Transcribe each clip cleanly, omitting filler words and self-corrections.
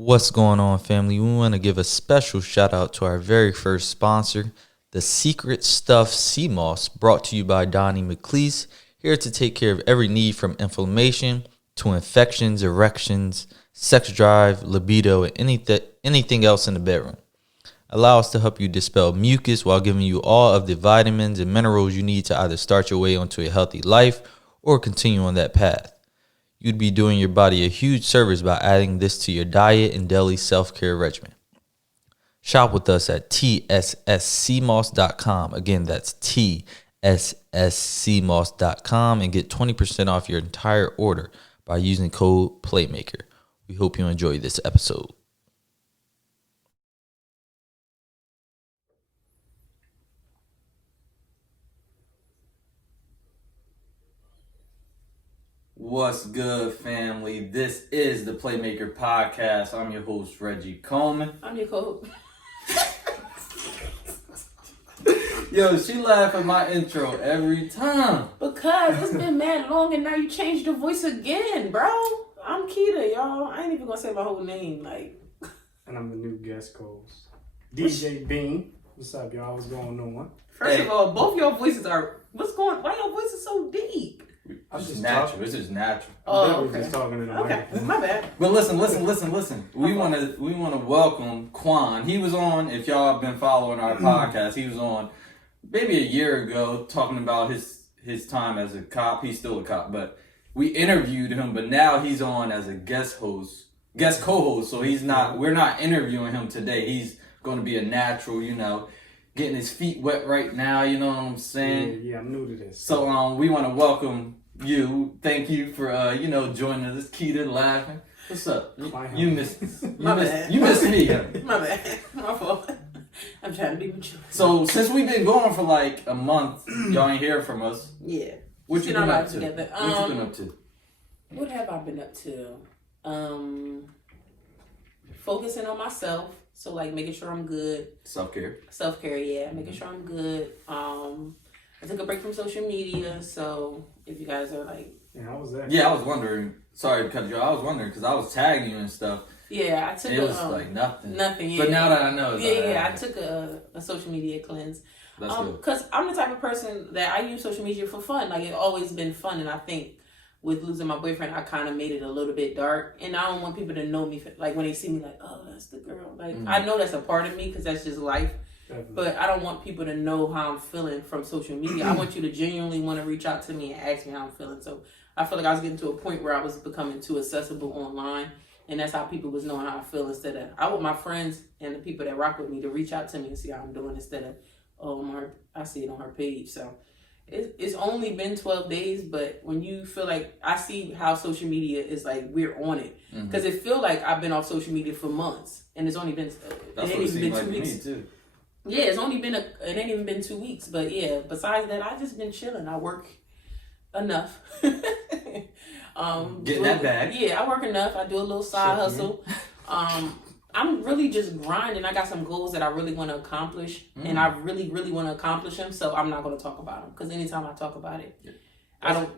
What's going on, family? We want to give a special shout out to our very first sponsor, the Secret Stuff Sea Moss, brought to you by Donnie McLeese, here to take care of every need from inflammation to infections, erections, sex drive, libido, and anything else in the bedroom. Allow us to help you dispel mucus while giving you all of the vitamins and minerals you need to either start your way onto a healthy life or continue on that path. You'd be doing your body a huge service by adding this to your diet and daily self-care regimen. Shop with us at tsscmoss.com. Again, that's tsscmoss.com and get 20% off your entire order by using code PLAYMAKER. We hope you enjoy this episode. What's good, family? This is the Playmaker Podcast. I'm your host, Reggie Coleman. I'm your co-host. Yo, she laugh at my intro every time. Because it's been mad long and now you changed your voice again, bro. I'm Keita, y'all. I ain't even gonna say my whole name, And I'm the new guest host, DJ Bean. What's up, y'all? What's going on? First of all, both your voices are. Why your voice is so deep? This is natural. This is natural. Oh, okay. Just talking in the Okay, my bad. But listen. We wanna welcome Quan. He was on. If y'all have been following our podcast, he was on maybe a year ago talking about his time as a cop. He's still a cop, but we interviewed him. But now he's on as a guest co-host. So we're not interviewing him today. He's going to be a natural, getting his feet wet right now. You know what I'm saying? Yeah, I'm new to this. So we want to welcome you. Thank you for joining us. Keita laughing. What's up? You missed me. My bad. My fault. I'm trying to be mature. So since we've been going for like a month, y'all ain't hear from us. Yeah. What you been up to? Together. What you been up to? What have I been up to? Focusing on myself. So like making sure I'm good. Self-care, yeah. Making sure I'm good. I took a break from social media, so if you guys are like... Yeah, how was that? Yeah, I was wondering. Sorry to cut you off. I was wondering because I was tagging you and stuff. Yeah, I took it was like nothing. Nothing, yeah. But now that I know... I took a social media cleanse. That's good. Because I'm the type of person that I use social media for fun. Like, it's always been fun, and I think with losing my boyfriend, I kind of made it a little bit dark. And I don't want people to know me, like, when they see me, like, oh, that's the girl. Like, I know that's a part of me because that's just life. Definitely. But I don't want people to know how I'm feeling from social media. I want you to genuinely want to reach out to me and ask me how I'm feeling. So I feel like I was getting to a point where I was becoming too accessible online. And that's how people was knowing how I feel instead of, I want my friends and the people that rock with me to reach out to me and see how I'm doing instead of, I see it on her page. So it's only been 12 days, but when you feel like, I see how social media is like, we're on it. Because it feel like I've been off social media for months. And it's only been, that's what it seemed like to me too. Yeah, it ain't even been 2 weeks. But yeah, besides that, I just been chilling. I work enough. Getting that bag. Yeah, I work enough. I do a little side hustle. I'm really just grinding. I got some goals that I really want to accomplish. And I really, really want to accomplish them. So I'm not going to talk about them. Because anytime I talk about it, I don't,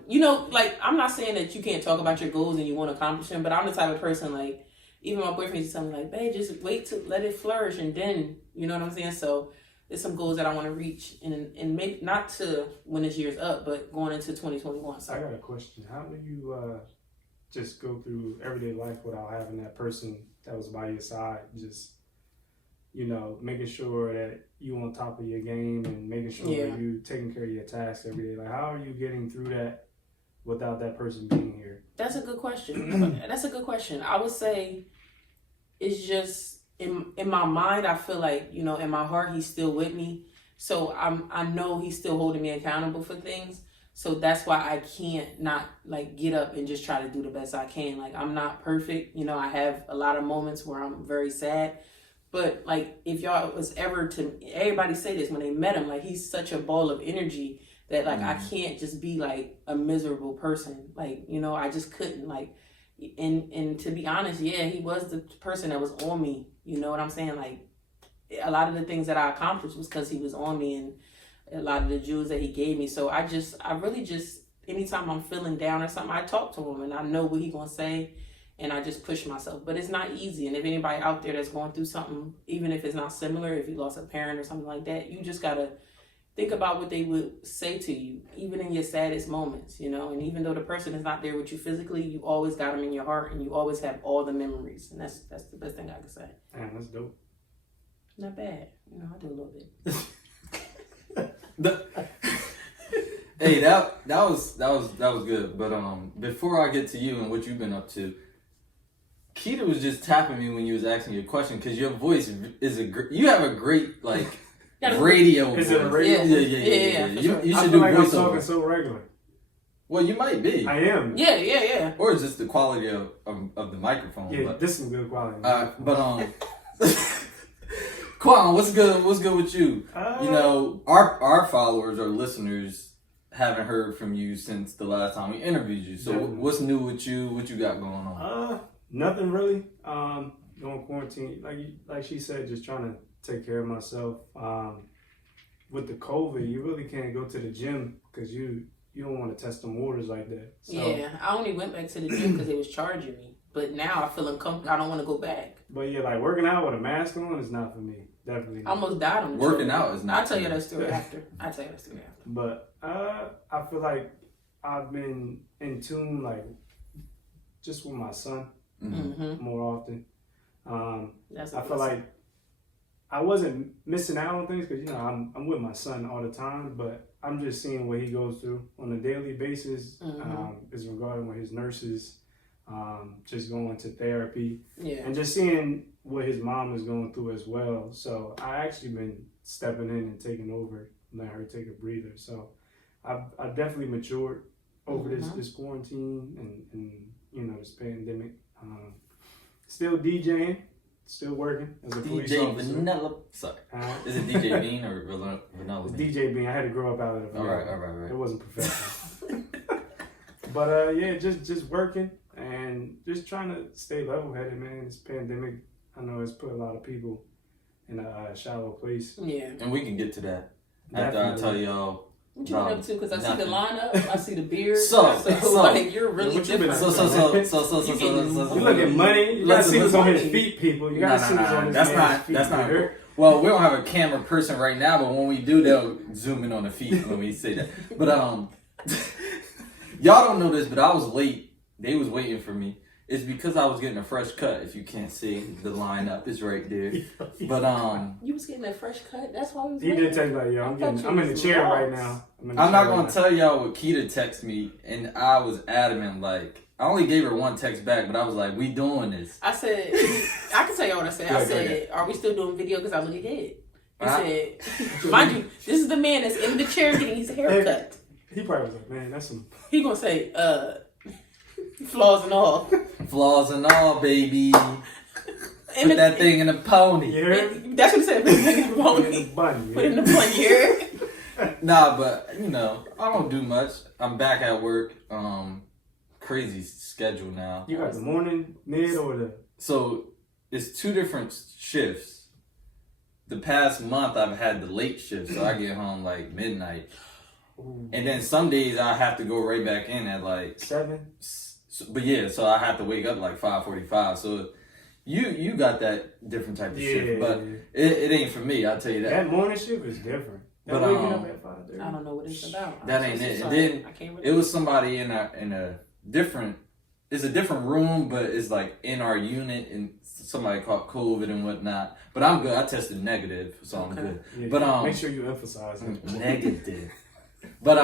I'm not saying that you can't talk about your goals and you want to accomplish them. But I'm the type of person, like, even my boyfriend used to tell me, like, babe, just wait to let it flourish and then, you know what I'm saying? So there's some goals that I want to reach and maybe not to when this year's up, but going into 2021. So I got a question. How do you just go through everyday life without having that person that was by your side, just, making sure that you on top of your game and making sure that you taking care of your tasks every day? Like, how are you getting through that without that person being here? That's a good question. I would say it's just in my mind, I feel like, in my heart, he's still with me. So I know he's still holding me accountable for things. So that's why I can't not like get up and just try to do the best I can. Like, I'm not perfect. I have a lot of moments where I'm very sad. But like, if y'all was ever everybody say this when they met him, like, he's such a ball of energy that like, I can't just be like a miserable person. Like, I just couldn't like, and to be honest, yeah, he was the person that was on me. You know what I'm saying? Like, a lot of the things that I accomplished was because he was on me and a lot of the jewels that he gave me. So I really just, anytime I'm feeling down or something, I talk to him and I know what he gonna say. and I just push myself. But it's not easy. And if anybody out there that's going through something, even if it's not similar, if you lost a parent or something like that, you just gotta think about what they would say to you, even in your saddest moments, you know. And even though the person is not there with you physically, you always got them in your heart, and you always have all the memories. And that's the best thing I can say. Man, that's dope. Not bad, you know. I do a little bit. Hey, that was good. But before I get to you and what you've been up to, Keita was just tapping me when you was asking your question because your voice is you have a great like radio voice. Is it a radio? Yeah. You I should feel do like I'm voiceover. talking so regular. Well, you might be. I am. Yeah. Or it's just the quality of the microphone. Yeah, but, this is some good quality. Quan, what's good with you? You know, our followers or listeners haven't heard from you since the last time we interviewed you. So Definitely. what's new with you? What you got going on? Nothing really. Going quarantine, like she said, just trying to take care of myself. With the COVID, you really can't go to the gym because you don't want to test them waters like that. So, yeah, I only went back to the gym because it was charging me. But now I feel uncomfortable. I don't want to go back. But yeah, like working out with a mask on is not for me. Definitely I not. almost died on the Working treadmill. out is not I'll tell you for me. that story after. But I feel like I've been in tune, like just with my son Mm-hmm. more often. That's I feel like I wasn't missing out on things because, you know, I'm with my son all the time, but I'm just seeing what he goes through on a daily basis. Is regarding with his nurses, just going to therapy, and just seeing what his mom is going through as well. So I actually been stepping in and taking over, letting her take a breather. So I've definitely matured over this quarantine and you know, this pandemic. Still DJing. Still working as a police DJ officer. Vanilla. Sorry. Is it DJ Bean or Vanilla It's Bean? DJ Bean. I had to grow up out of it. All right. It wasn't professional. But yeah, just working and just trying to stay level headed, man. This pandemic, I know it's put a lot of people in a shallow place. Yeah. And we can get to that after I tell y'all. What you been up to? Because I see the lineup, I see the beard. So like you're really what you been different. up So You look at money. You gotta see what's on his feet, people. You gotta see what's on his man's feet. That's not. Well, we don't have a camera person right now, but when we do, they'll zoom in on the feet when we say that. But y'all don't know this, but I was late. They was waiting for me. It's because I was getting a fresh cut. If you can't see, the lineup is right there. But you was getting that fresh cut. That's why we was. He did tell me like, yo, I'm in the chair right now. I'm not gonna tell y'all what Keita texted me, and I was adamant. Like, I only gave her one text back, but I was like, "We doing this." I said, I can tell you what I said. I said, "Are we still doing video?" Because I look ahead. He said, "Mind you, this is the man that's in the chair getting his hair cut." He probably was like, "Man, that's some." He gonna say, flaws and all. Flaws and all, baby. Put that thing in a pony. Yeah. That's what he said. Put it in the Put it in pony. the bun. Put it in the bun. Yeah. Nah, but you know, I don't do much. I'm back at work. Crazy schedule now. You got the morning, mid, or the... So it's two different shifts. The past month I've had the late shift, so I get home like midnight. And then some days I have to go right back in at like 7. But yeah, so I have to wake up like 5:45. So you got that different type of shift, but it ain't for me. I'll tell you that. That morning shift is different. But, waking up at 5:30. I don't know what it's about. That ain't it. And then I can't it was somebody in a different. It's a different room, but it's like in our unit, and somebody caught COVID and whatnot. But I'm good. I tested negative, so I'm good. Yeah, But make sure you emphasize it. Negative. But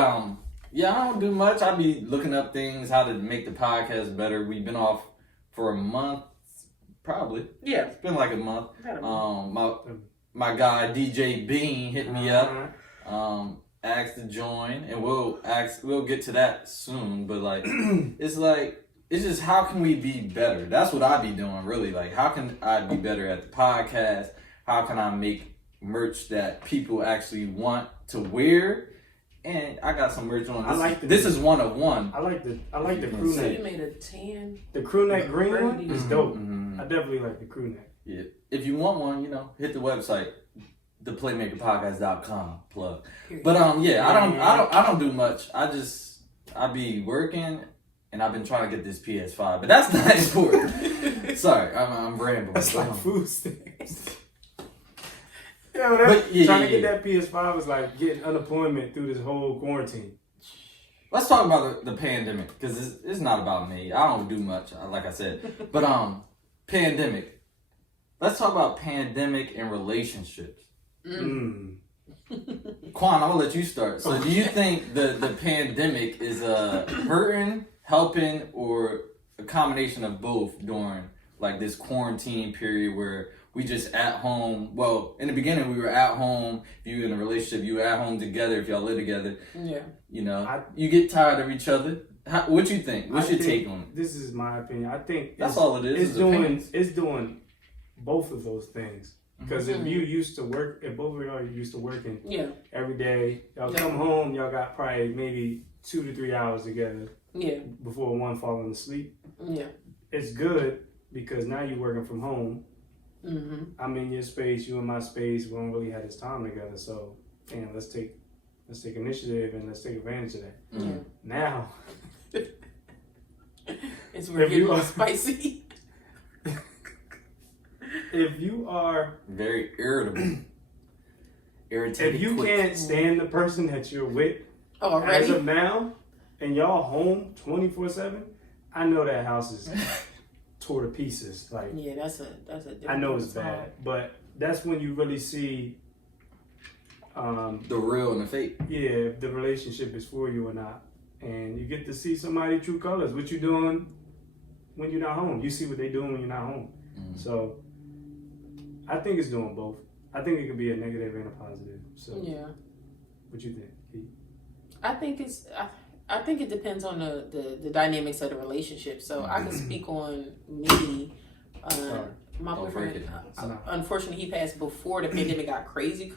yeah, I don't do much. I be looking up things, how to make the podcast better. We've been off for a month, probably. Yeah, It's been like a month. My guy DJ Bean hit me up, asked to join, and we'll get to that soon. But like, it's just how can we be better? That's what I be doing really. Like, how can I be better at the podcast? How can I make merch that people actually want to wear? And I got some merch on. This is one of one. I like the crew so neck. you made a tan. The crew neck green one is dope. Mm-hmm. I definitely like the crew neck. Yeah. If you want one, hit the website, theplaymakerpodcast.com plug. But yeah, I don't do much. I be working and I've been trying to get this PS5, but that's not important. Sorry, I'm rambling. That's like food stamps. Trying to get that PS5 was like getting unemployment through this whole quarantine. Let's talk about the pandemic, because it's not about me. I don't do much, like I said. But pandemic. Let's talk about pandemic and relationships. Quan, I'm gonna let you start. So, do you think the pandemic is hurting, helping, or a combination of both during like this quarantine period where we just at home? Well, in the beginning we were at home. If you in a relationship, you were at home together. If y'all live together, yeah, you know, you get tired of each other. What you think? What's your take on it? This is my opinion. I think that's all it is. It's doing both of those things. Because if you used to work, if both of y'all are used to working every day, y'all come home, y'all got probably maybe 2 to 3 hours together before one falling asleep. Yeah. It's good because now you're working from home. I'm in your space, you in my space. We don't really have this time together. So, damn, let's take initiative and let's take advantage of that. Now, it's where it gets spicy. If you are very irritable, irritated, if you can't stand the person that you're with as of now, and y'all home 24/7, I know that house is tore to pieces. Like, yeah, that's a. I know it's bad, but that's when you really see the real and the fake. Yeah, if the relationship is for you or not, and you get to see somebody true colors. What you doing when you're not home? You see what they doing when you're not home. So. I think it's doing both. I think it could be a negative and a positive. So yeah. What you think, Keith? I think it depends on the dynamics of the relationship. So I can speak on me. My boyfriend, unfortunately, he passed before the pandemic got crazy.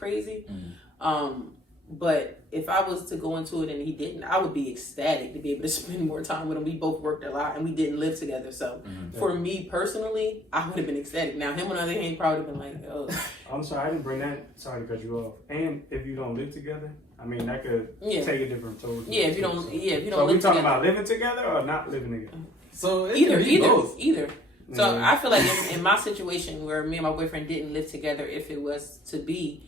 But if I was to go into it and he didn't, I would be ecstatic to be able to spend more time with him. We both worked a lot and we didn't live together. So for me personally, I would have been ecstatic. Now, him on the other hand, probably been like, oh. I'm sorry, I didn't bring that. Sorry to cut you off. And if you don't live together, I mean, that could take a different toll. Yeah, if you don't live together. So we talking about living together or not living together? So either. So I feel like in my situation where me and my boyfriend didn't live together, if it was to be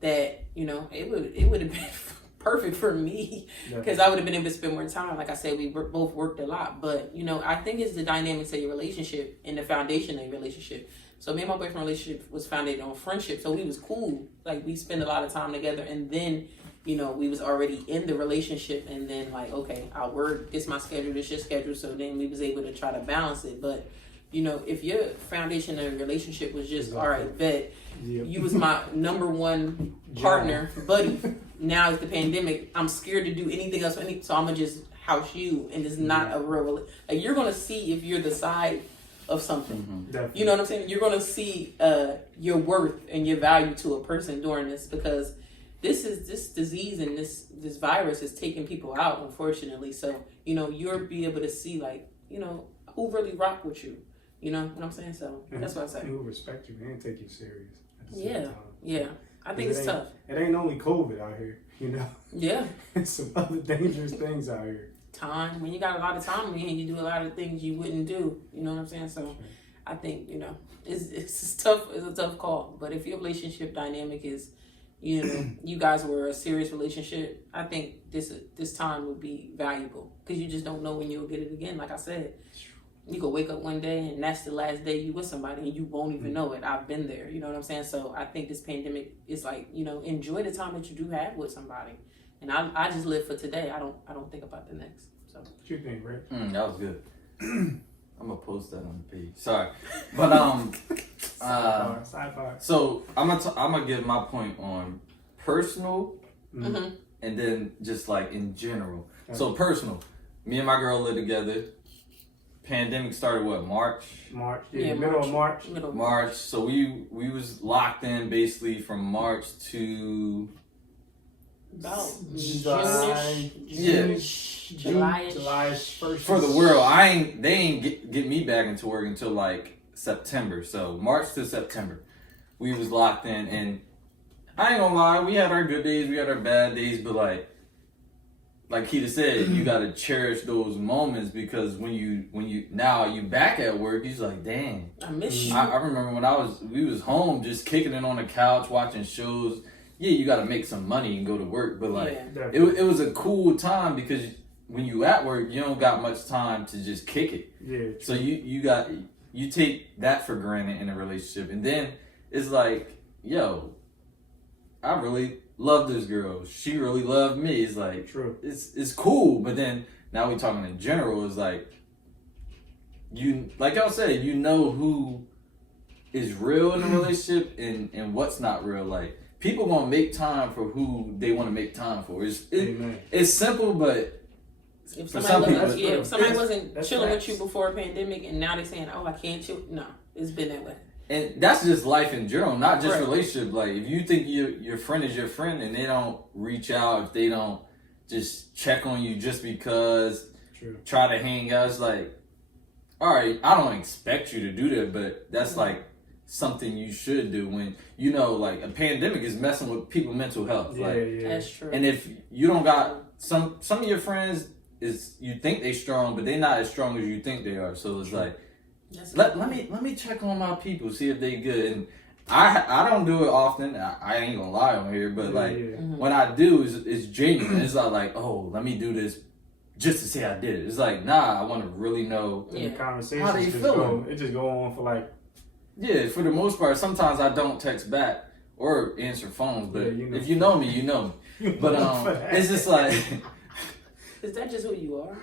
that, you know, it would have been perfect for me because I would have been able to spend more time. Like I said, we both worked a lot, but you know, I think it's the dynamics of your relationship and the foundation of your relationship. So me and my boyfriend relationship was founded on friendship, so we was cool. Like we spend a lot of time together, and then you know we was already in the relationship, and then like okay, I work, this my schedule, this your schedule, so then we was able to try to balance it. But you know, if your foundation of your relationship was just all right, bet you was my number one partner, buddy. Now it's the pandemic. I'm scared to do anything else, so I'm gonna just house you, and it's not a real. Like you're gonna see if you're the side of something. You know what I'm saying? You're gonna see your worth and your value to a person during this because this disease and this virus is taking people out, unfortunately. So you know you'll be able to see like you know who really rock with you. You know what I'm saying? So that's what I say. Who respect you and take you serious. Yeah. I think it's tough. It ain't only COVID out here, you know. Yeah. It's some other dangerous things out here. Time. When you got a lot of time on your hand, you do a lot of things you wouldn't do. You know what I'm saying? So I think, you know, it's tough. It's a tough call. But if your relationship dynamic is, you know, you guys were a serious relationship, I think this time would be valuable because you just don't know when you'll get it again. Like I said, you could wake up one day and that's the last day you with somebody and you won't even know it. I've been there. You know what I'm saying? So I think this pandemic is like, you know, enjoy the time that you do have with somebody. And I just live for today. I don't think about the next. So what you think, Rick? That was good. I'm gonna post that on the page. Sorry, but sci-fi. So I'm gonna give my point on personal, and then just like in general. Okay. So personal, me and my girl live together. Pandemic started what, March? Middle of March. March. So we was locked in basically from March to about July. July first. For the world, they ain't get me back into work until like September. So March to September, we was locked in, and I ain't gonna lie, we had our good days, we had our bad days, but like like Keita said, you gotta cherish those moments because when you now you back at work, you're like, dang, I miss you. I remember when we was home just kicking it on the couch watching shows. Yeah, you gotta make some money and go to work, but like it was a cool time because when you at work, you don't got much time to just kick it. Yeah. True. So you take that for granted in a relationship, and then it's like, yo, I really love this girl. She really loved me. It's like, True. It's cool, but then now we talking in general. It's like like y'all said, you know who is real in a relationship and what's not real. Like people gonna make time for who they want to make time for. It's simple, but if for somebody, some people, if somebody wasn't that's chilling facts. with you before a pandemic and now they're saying, oh, I can't chill. No, it's been that way. and that's just life in general, not just Right. relationship. Like if you think your friend is your friend and they don't reach out, if they don't just check on you just because, True. try to hang out, it's like, all right, I don't expect you to do that, but that's like something you should do when you know like a pandemic is messing with people's mental health. Yeah, Like, yeah. That's true. and if you don't got some of your friends is you think they strong, but they're not as strong as you think they are. So it's like That's let me check on my people, see if they good. And I don't do it often. I ain't gonna lie on here, but like when I do, it's genuine. It's not like, oh, let me do this just to say I did it. It's like, nah, I want to really know. And Yeah. the conversations How they just feeling? it just go on for like Yeah, for the most part, sometimes I don't text back or answer phones, but Yeah, you know. if you know me, you know me. But it's just like Is that just who you are?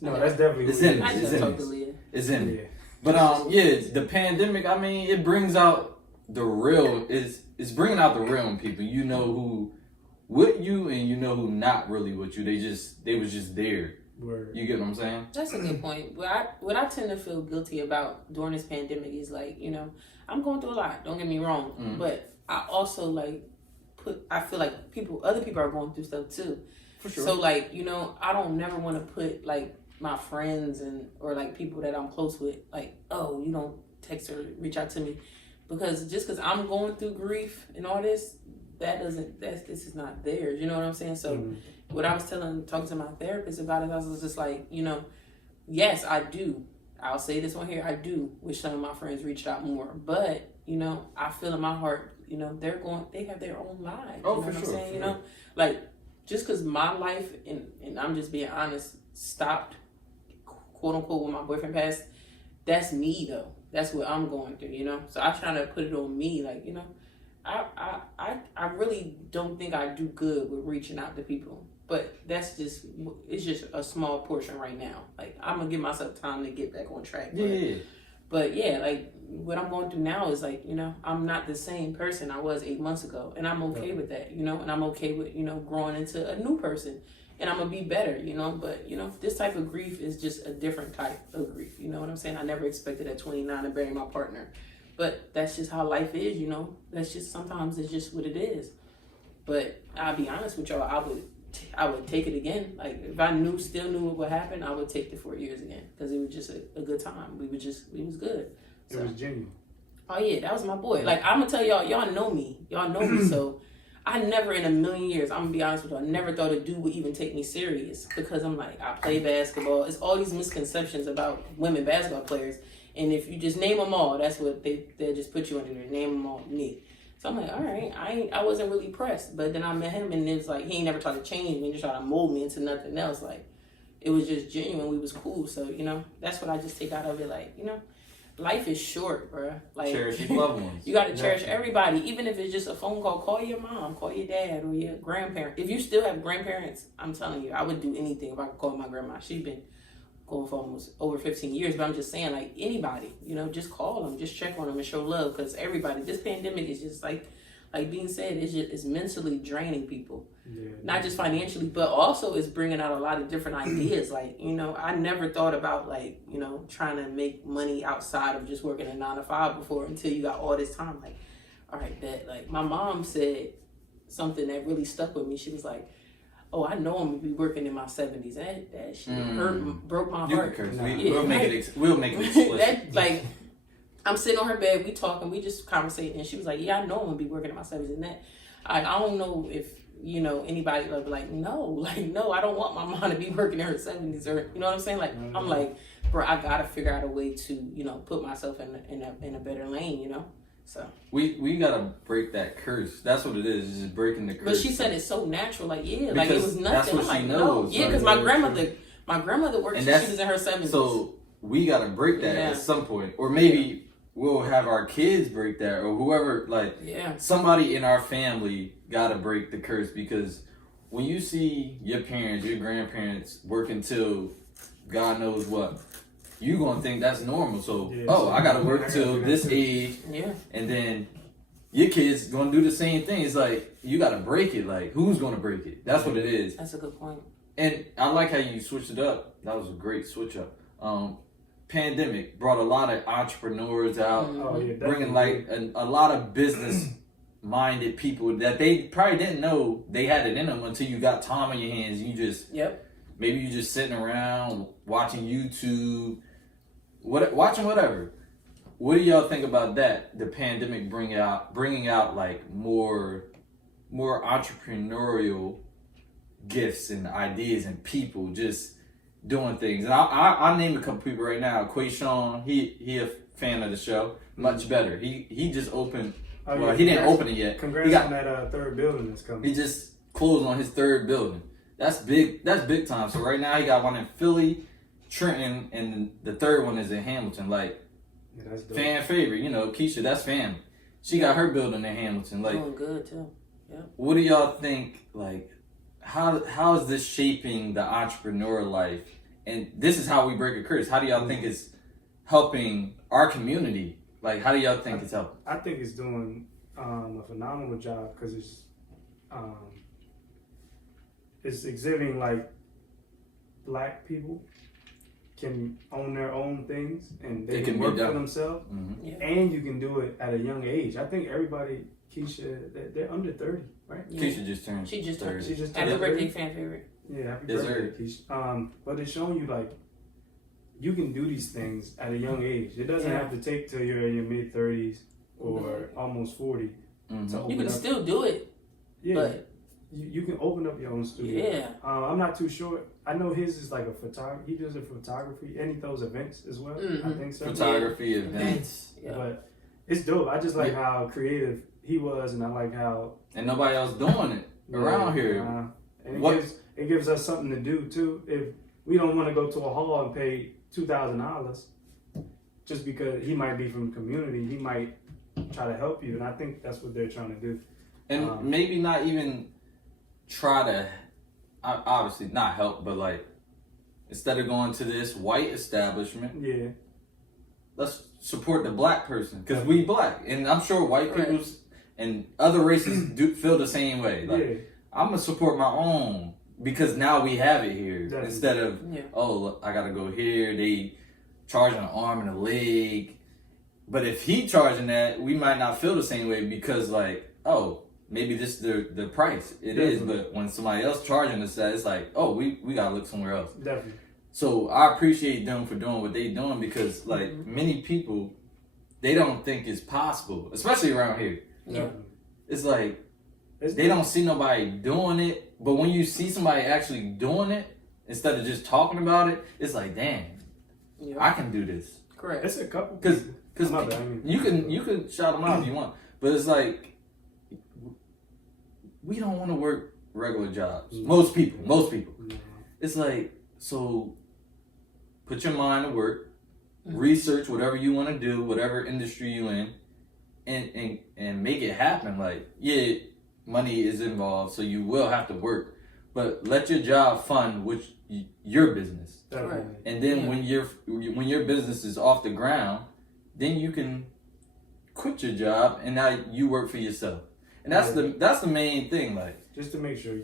no, that's definitely It's what in it I It's just in talk me. to Leah. it's in me. Yeah. But yeah, the pandemic, I mean, it brings out the real. It's bringing out the real in people. You know who with you, and you know who not really with you. They was just there. Word. You get what I'm saying? That's a good point. What I tend to feel guilty about during this pandemic is like, you know, I'm going through a lot. Don't get me wrong, but I also like I feel like other people are going through stuff too. For sure. So like, you know, I don't never want to put like my friends or like people that I'm close with, like, oh, you don't text or reach out to me, because just because I'm going through grief and all this, this is not theirs. You know what I'm saying? So what I was talking to my therapist about it, I was just like, you know, yes, I do. I'll say this one here. I do wish some of my friends reached out more, but you know, I feel in my heart, you know, they have their own lives. Oh, you know for what I'm sure, saying? for You sure. know, like just because my life and I'm just being honest, stopped, quote unquote, when my boyfriend passed. That's me though. That's what I'm going through. You know, so I try to put it on me, like, you know, I really don't think I do good with reaching out to people. But it's just a small portion right now. Like, I'm going to give myself time to get back on track. But yeah, like, what I'm going through now is like, you know, I'm not the same person I was 8 months ago. And I'm okay with that, you know, and I'm okay with, you know, growing into a new person. And I'm going to be better, you know. But, you know, this type of grief is just a different type of grief. You know what I'm saying? I never expected at 29 to bury my partner. But that's just how life is, you know. Sometimes it's just what it is. But I'll be honest with y'all, I would take it again. Like, if I still knew what would happen, I would take the 4 years again, because it was just a good time. We was good. So, It was genuine. oh yeah, that was my boy. Like, I'm gonna tell y'all know me. So I never in a million years, I'm gonna be honest with y'all, never thought a dude would even take me serious, because I'm like, I play basketball. It's all these misconceptions about women basketball players, and if you just name them all, that's what they'll just put you under there. Name them all, me. So I'm like, all right, I wasn't really pressed. But then I met him, and it was like, he ain't never tried to change me, just try to mold me into nothing else. Like, it was just genuine. We was cool. So, you know, that's what I just take out of it. Like, you know, life is short, bro. Like, Cherish your loved ones. You got to cherish everybody, even if it's just a phone call. Call your mom, call your dad, or your grandparent. If you still have grandparents, I'm telling you, I would do anything if I could call my grandma. She's been going for almost over 15 years, but I'm just saying, like, anybody, you know, just call them, just check on them and show love, because everybody, this pandemic is just like being said, it's mentally draining people. Yeah, not just financially, but also it's bringing out a lot of different ideas. Like, you know, I never thought about, like, you know, trying to make money outside of just working a 9 to 5 before, until you got all this time. Like, all right, that, like, my mom said something that really stuck with me. She was like, oh, I know I'm gonna be working in my 70s. That shit broke my You heart. can curse. Yeah, We'll make it explicit. that, like, I'm sitting on her bed, we talking, we just conversating, and she was like, yeah, I know I'm gonna be working in my 70s, and that I don't know if you know, anybody would be like, no, I don't want my mom to be working in her 70s, or you know what I'm saying? Like, I'm like, bro, I gotta figure out a way to, you know, put myself in a better lane, you know. So we gotta break that curse. That's what it is. Just breaking the curse. But she said it's so natural, like Because like it was nothing. that's what I'm like, she no, knows. yeah, because my grandmother worked till she was in her 70s. So we gotta break that at some point, or maybe we'll have our kids break that, or whoever. Like, somebody in our family gotta break the curse, because when you see your parents, your grandparents working till God knows what, you gonna think that's normal. So, I gotta work till this age, and then your kids gonna do the same thing. It's like, you gotta break it. Like, who's gonna break it? That's what it is. That's a good point. And I like how you switched it up. That was a great switch up. Pandemic brought a lot of entrepreneurs out, bringing like a lot of business-minded people that they probably didn't know they had it in them until you got time on your hands. You just maybe you just sitting around watching YouTube, watching whatever. What do y'all think about that? The pandemic bringing out like more entrepreneurial gifts and ideas and people just doing things. And I'll name a couple people right now. Quayshawn, he a fan of the show. Much better. He just opened. He didn't open it yet. Congrats on that third building that's coming. He just closed on his third building. That's big. That's big time. So right now he got one in Philly, Trenton, and the third one is in Hamilton. Like, that's dope. Fan favorite. You know, Keisha. That's family. She got her building in Hamilton. Like, doing good too. Yeah. What do y'all think? Like, how is this shaping the entrepreneur life? And this is how we break a curse. How do y'all think it's helping our community? Like, how do y'all think it's helping? I think it's doing a phenomenal job, because it's exhibiting like black people can own their own things, and they can work for themselves, and you can do it at a young age. I think everybody, Keisha, they're under 30, right? Yeah. Keisha just turned. She just turned. She just happy turned birthday, fan favorite. Yeah, happy birthday, Keisha. But it's showing you like you can do these things at a young age. It doesn't have to take till you're in your mid 30s or almost 40. You can still do it. Yeah. But you can open up your own studio. Yeah. I'm not too sure. I know his is like a photography. He does a photography and he throws events as well. I think so. Photography, events. But it's dope. I just like how creative he was, and I like how. And nobody else doing it around here. And it gives us something to do too. If we don't want to go to a hall and pay $2,000, just because he might be from the community, he might try to help you, and I think that's what they're trying to do. And maybe not even try to, obviously not help, but like, instead of going to this white establishment, let's support the black person, because we black, and I'm sure white people and other races do feel the same way. Like, I'm gonna support my own, because now we have it here. Instead of I gotta go here, they charging an arm and a leg. But if he charging that, we might not feel the same way, because like, maybe this is the price. It is, but when somebody else charging us that, it's like, we gotta look somewhere else. Definitely. So I appreciate them for doing what they doing, because like many people, they don't think it's possible, especially around here. It's like they don't see nobody doing it, but when you see somebody actually doing it, instead of just talking about it, it's like, damn, I can do this. Correct. It's a couple. Because you can shout them out if you want, but it's like, we don't want to work regular jobs. Most people. It's like, so put your mind to work, research whatever you want to do, whatever industry you in, and make it happen. Like, money is involved, so you will have to work, but let your job fund your business. Definitely. And then when your business is off the ground, then you can quit your job and now you work for yourself. And that's the main thing. Like, just to make sure,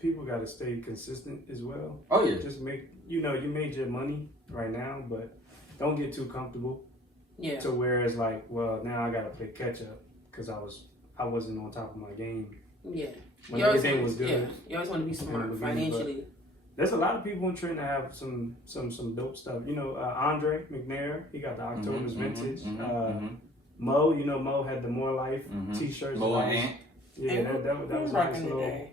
people got to stay consistent as well. Oh yeah. Just make you made your money right now, but don't get too comfortable. Yeah. To where it's like, well, now I got to play catch up because I wasn't on top of my game. Yeah. When everything was good. Yeah. You always want to be smart financially. There's a lot of people in Trenton that have some dope stuff. Andre McNair, he got the October's Vintage. Mo, Mo had the More Life t-shirts. Mo and Yeah, that was back nice in the little. day.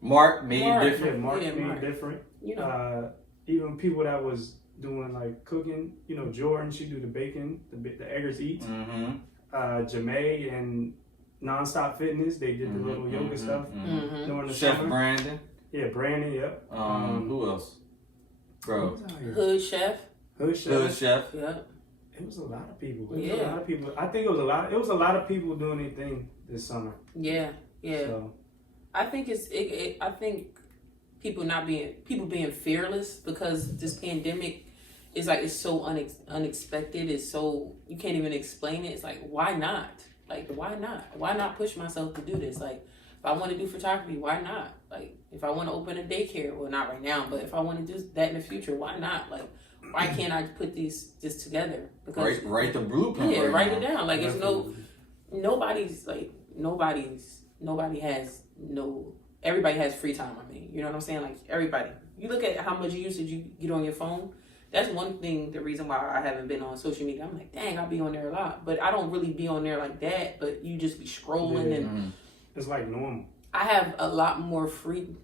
Mark made Mark. different. Yeah, Mark Yeah, made Mark. different. You know. Even people that was doing like cooking, you know, Jordan, she do the bacon, the Eggers Eats. Mm-hmm. Jamae and Nonstop Fitness, they did the little yoga stuff during the Chef summer. Brandon. Yeah, Brandon, yep. Who else? Bro. Who's out here? Hood Chef. Hood Chef. Good chef. Yep. It was a lot of people. Yeah. A lot of people. I think it was a lot of people doing their thing this summer. Yeah. Yeah. So, I think I think people being fearless because this pandemic is like it's so unexpected. It's so you can't even explain it. It's like why not? Like why not? Why not push myself to do this? Like if I want to do photography, why not? Like if I want to open a daycare, well not right now, but if I want to do that in the future, why not? Like why can't I put this together? Because Write the blueprint. yeah, right write now. it down. Like it's definitely. nobody has no. Everybody has free time. I mean, you know what I'm saying? Like everybody. You look at how much usage you get on your phone. That's one thing. The reason why I haven't been on social media. I'm like, dang, I'll be on there a lot, but I don't really be on there like that. But you just be scrolling and. It's like normal. I have a lot more free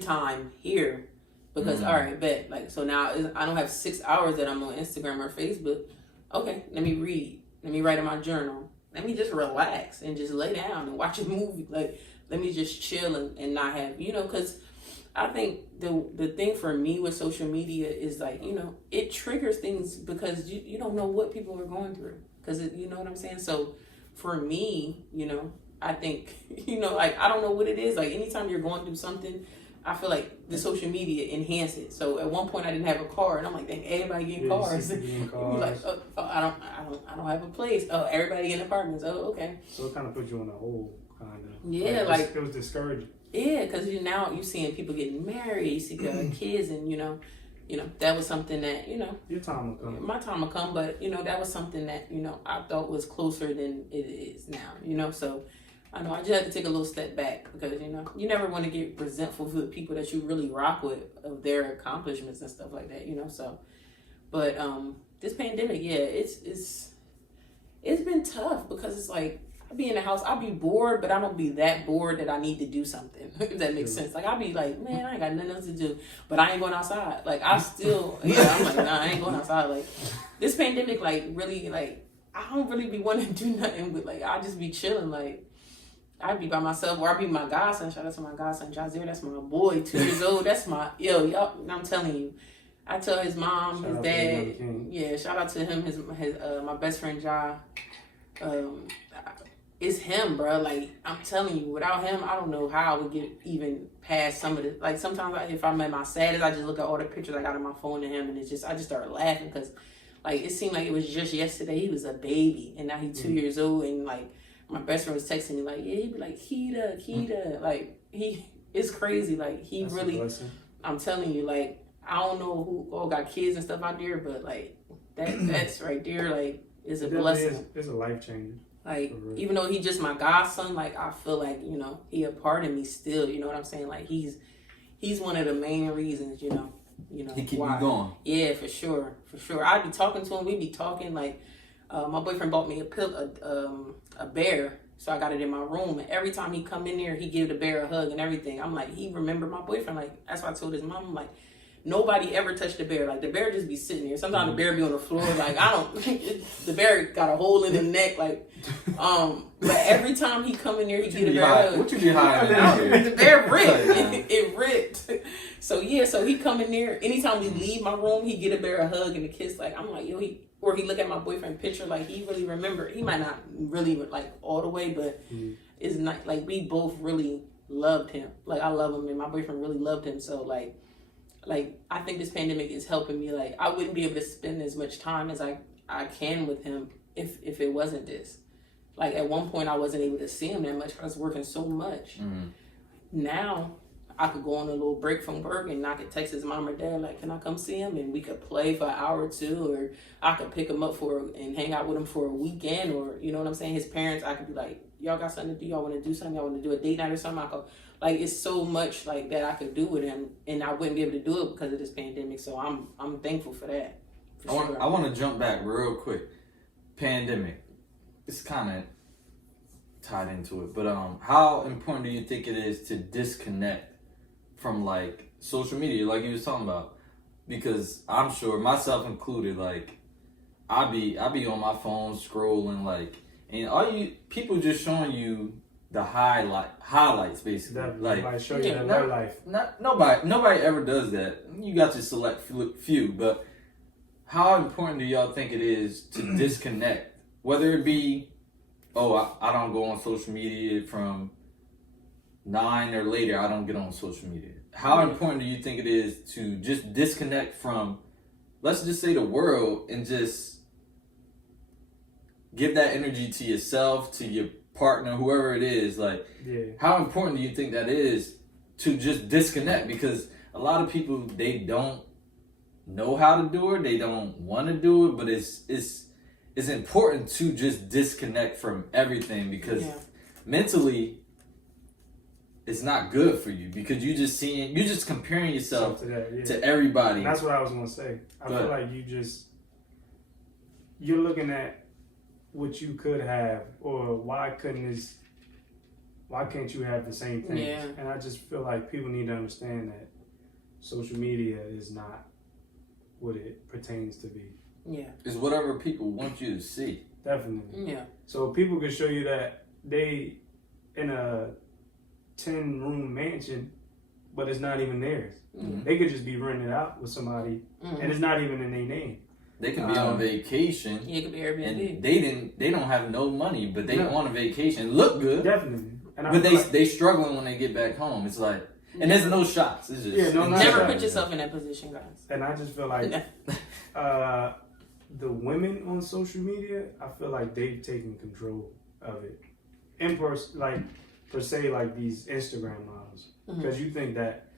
time here because all right, bet like so now I don't have 6 hours that I'm on Instagram or Facebook. Okay, let me read. Let me write in my journal. Let me just relax and just lay down and watch a movie. Like let me just chill and not have because I think the thing for me with social media is like it triggers things because you don't know what people are going through because you know what I'm saying. So for me, I think, like, I don't know what it is. Like, anytime you're going through something, I feel like the social media enhance it. So at one point I didn't have a car and I'm like, dang, everybody getting cars. Like, I don't have a place. Oh, everybody getting apartments. Oh, okay. So it kind of put you on a hole, kind of. Yeah, it was discouraging. Yeah, because now you're seeing people getting married, you see kids, and that was something that your time will come. My time will come, but that was something that I thought was closer than it is now. So I know I just had to take a little step back because you never want to get resentful for the people that you really rock with of their accomplishments and stuff like that. So, but this pandemic, yeah, it's been tough because it's like I be in the house, I'll be bored, but I don't be that bored that I need to do something. If that makes sense. Like I'll be like, man, I ain't got nothing else to do, but I ain't going outside. Like I still, I'm like, nah, I ain't going outside. Like this pandemic, like really, like I don't really be wanting to do nothing, but like I just be chilling. Like I'd be by myself, or I'd be my godson. Shout out to my godson, Jazier. That's my boy, 2 years old. That's my y'all. I'm telling you. I tell his mom, his dad. Yeah, shout out to him. His my best friend Ja. It's him, bro. Like I'm telling you, without him, I don't know how I would get even past some of the. Like sometimes, if I'm at my saddest, I just look at all the pictures I got on my phone of him, and I just start laughing because, like, it seemed like it was just yesterday he was a baby, and now he's 2 years old, and like my best friend was texting me like, yeah, he'd be like Keita, like it's crazy, like he That's really. I'm telling you, like I don't know who all got kids and stuff out there, but like that's right there, like is a blessing. It's a life changer. Like, even though he's just my godson, like, I feel like, he a part of me still, you know what I'm saying? Like, he's one of the main reasons, he keep you going. Yeah, for sure. I'd be talking to him, we'd be talking, like, my boyfriend bought me a bear, so I got it in my room, and every time he come in there, he give the bear a hug and everything. I'm like, he remembered my boyfriend, like, that's why I told his mom, I'm like, nobody ever touched the bear. Like, the bear just be sitting there. Sometimes the bear be on the floor. Like, the bear got a hole in the neck. Like, but every time he come in there, he get a bear hug. What you be hiding? The bear ripped. It ripped. So, yeah, so he come in there. Anytime we leave my room, he get a bear a hug and a kiss. Like, I'm like, he look at my boyfriend picture. Like, he really remember. He might not really, like, all the way, but it's not, like, we both really loved him. Like, I love him, and my boyfriend really loved him. So, like, I think this pandemic is helping me. Like, I wouldn't be able to spend as much time as I can with him if it wasn't this. Like, at one point, I wasn't able to see him that much. I was working so much. Now, I could go on a little break from work and I could text his mom or dad, like, can I come see him? And we could play for an hour or two, or I could pick him up and hang out with him for a weekend, or, you know what I'm saying? His parents, I could be like, y'all got something to do? Y'all want to do something? Y'all want to do a date night or something? I go, like, it's so much like that I could do with him, and I wouldn't be able to do it because of this pandemic. So I'm thankful for that. I want to jump back real quick. Pandemic. It's kind of tied into it. But how important do you think it is to disconnect from like social media, like you was talking about? Because I'm sure, myself included, like I be on my phone scrolling, like, and all you people just showing you the highlights basically. Definitely. Like Show you their life. Nobody ever does that. You got to select few, but how important do y'all think it is to disconnect? Whether it be, I don't go on social media from 9 or later, I don't get on social media. How important do you think it is to just disconnect from, let's just say, the world, and just give that energy to yourself, to your partner, whoever it is? Like, how important do you think that is to just disconnect? Because a lot of people, they don't know how to do it, they don't want to do it, but it's important to just disconnect from everything, because mentally it's not good for you, because you're just comparing yourself to everybody. And that's what I was gonna say. I feel like you're looking at what you could have, or why can't you have the same thing? Yeah. And I just feel like people need to understand that social media is not what it pertains to be. Yeah. It's whatever people want you to see. Definitely. Yeah. So people can show you that they in a 10-room mansion, but it's not even theirs. Mm-hmm. They could just be renting it out with somebody, and it's not even in their name. They can be on vacation. Yeah, it could be Airbnb. And they don't have no money, but they on a vacation, look good. Definitely. And but they struggling when they get back home. It's like, and there's no shots. It's just never put yourself in that position, guys. And I just feel like the women on social media, I feel like they've taken control of it. Per se, like these Instagram models, because you think that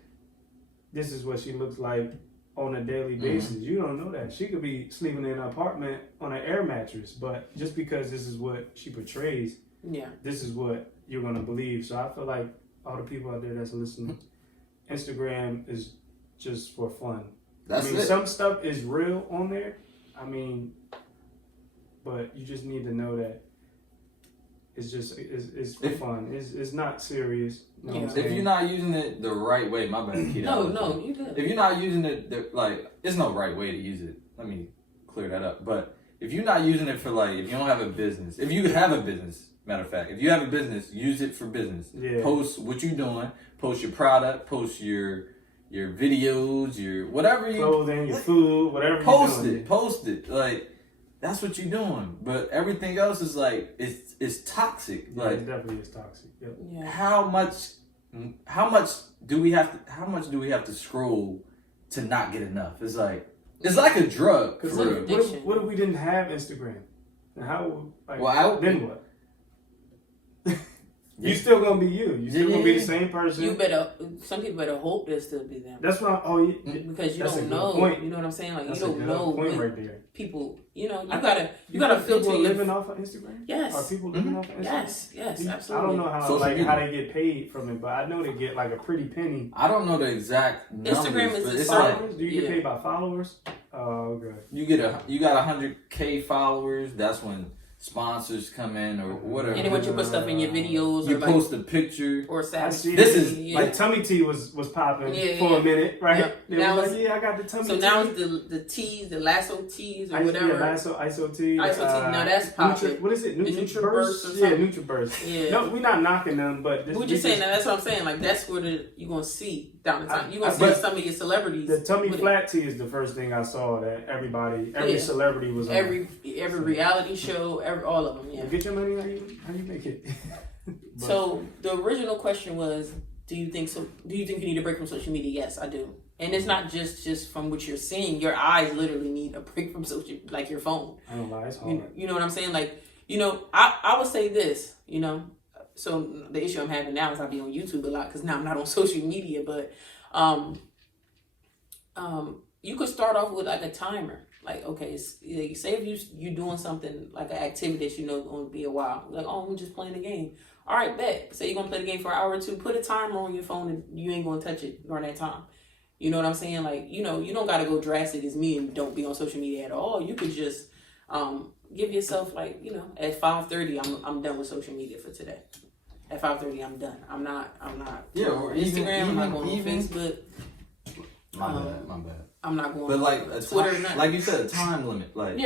this is what she looks like on a daily basis. You don't know that she could be sleeping in an apartment on an air mattress, but just because this is what she portrays, this is what you're gonna believe. So I feel like all the people out there that's listening, Instagram is just for fun. Some stuff is real on there. But you just need to know that it's for fun. It's not serious. You know if you're not using it the right way, my bad. No, you good. If you're not using it, it's no right way to use it. Let me clear that up. But if you're not using it for, like, if you don't have a business, if you have a business, matter of fact, if you have a business, use it for business. Yeah. Post what you're doing. Post your product. Post your videos. Your whatever you clothing, your food, whatever. Post it. Like, that's what you're doing. But everything else is like it's toxic. Yeah, like, it definitely is toxic. Yep. Yeah. How much do we have to scroll to not get enough? It's like a drug. What if we didn't have Instagram? And how? Then what? You still gonna be you. You still gonna be the same person. Some people better hope they'll still be them. That's what. Because you don't know. Point. You know what I'm saying? Like, that's you don't know point right there. People. You gotta filter. People living off of Instagram. Yes. Are people living off of Instagram? Yes, absolutely. I don't know how they get paid from it, but I know they get like a pretty penny. I don't know the exact numbers. Instagram is followers. Do you get paid by followers? Oh, okay. You got 100K followers. That's when sponsors come in or whatever. And then when you put stuff in your videos, you post a picture or this is like tummy tea was popping for a minute, right? Yeah. Now I got the tummy tea. So now it's the teas, the lasso teas or whatever. Yeah, ISO tea. Now that's popping. What is it? NutriBurst or something? Yeah, NutriBurst. Yeah. No, we're not knocking them, but we're just saying that's what I'm saying. Like, that's where you're gonna see down the time. You're gonna see some of your celebrities. The tummy flat tea is the first thing I saw that every celebrity was on. Every reality show, all of them. Yeah. Get your money. How you make it? So the original question was, do you think you need a break from social media? Yes, I do. And it's not just from what you're seeing. Your eyes literally need a break from social, like your phone. I don't lie, it's hard. You know what I'm saying? Like, I would say this, so the issue I'm having now is I be on YouTube a lot because now I'm not on social media, but you could start off with like a timer. Like, okay, say if you doing something like an activity that going to be a while. Like, I'm just playing a game. All right, bet. Say you're going to play the game for an hour or two. Put a timer on your phone and you ain't going to touch it during that time. You know what I'm saying? Like, you don't got to go drastic as me and don't be on social media at all. You could just, Give yourself like, you know, at 5:30, I'm done with social media for today. At 5:30, I'm done. I'm not. Yeah, or Instagram. I'm not going even on Facebook. My bad. I'm not going. But like on a Twitter. time, like you said, a time limit. Like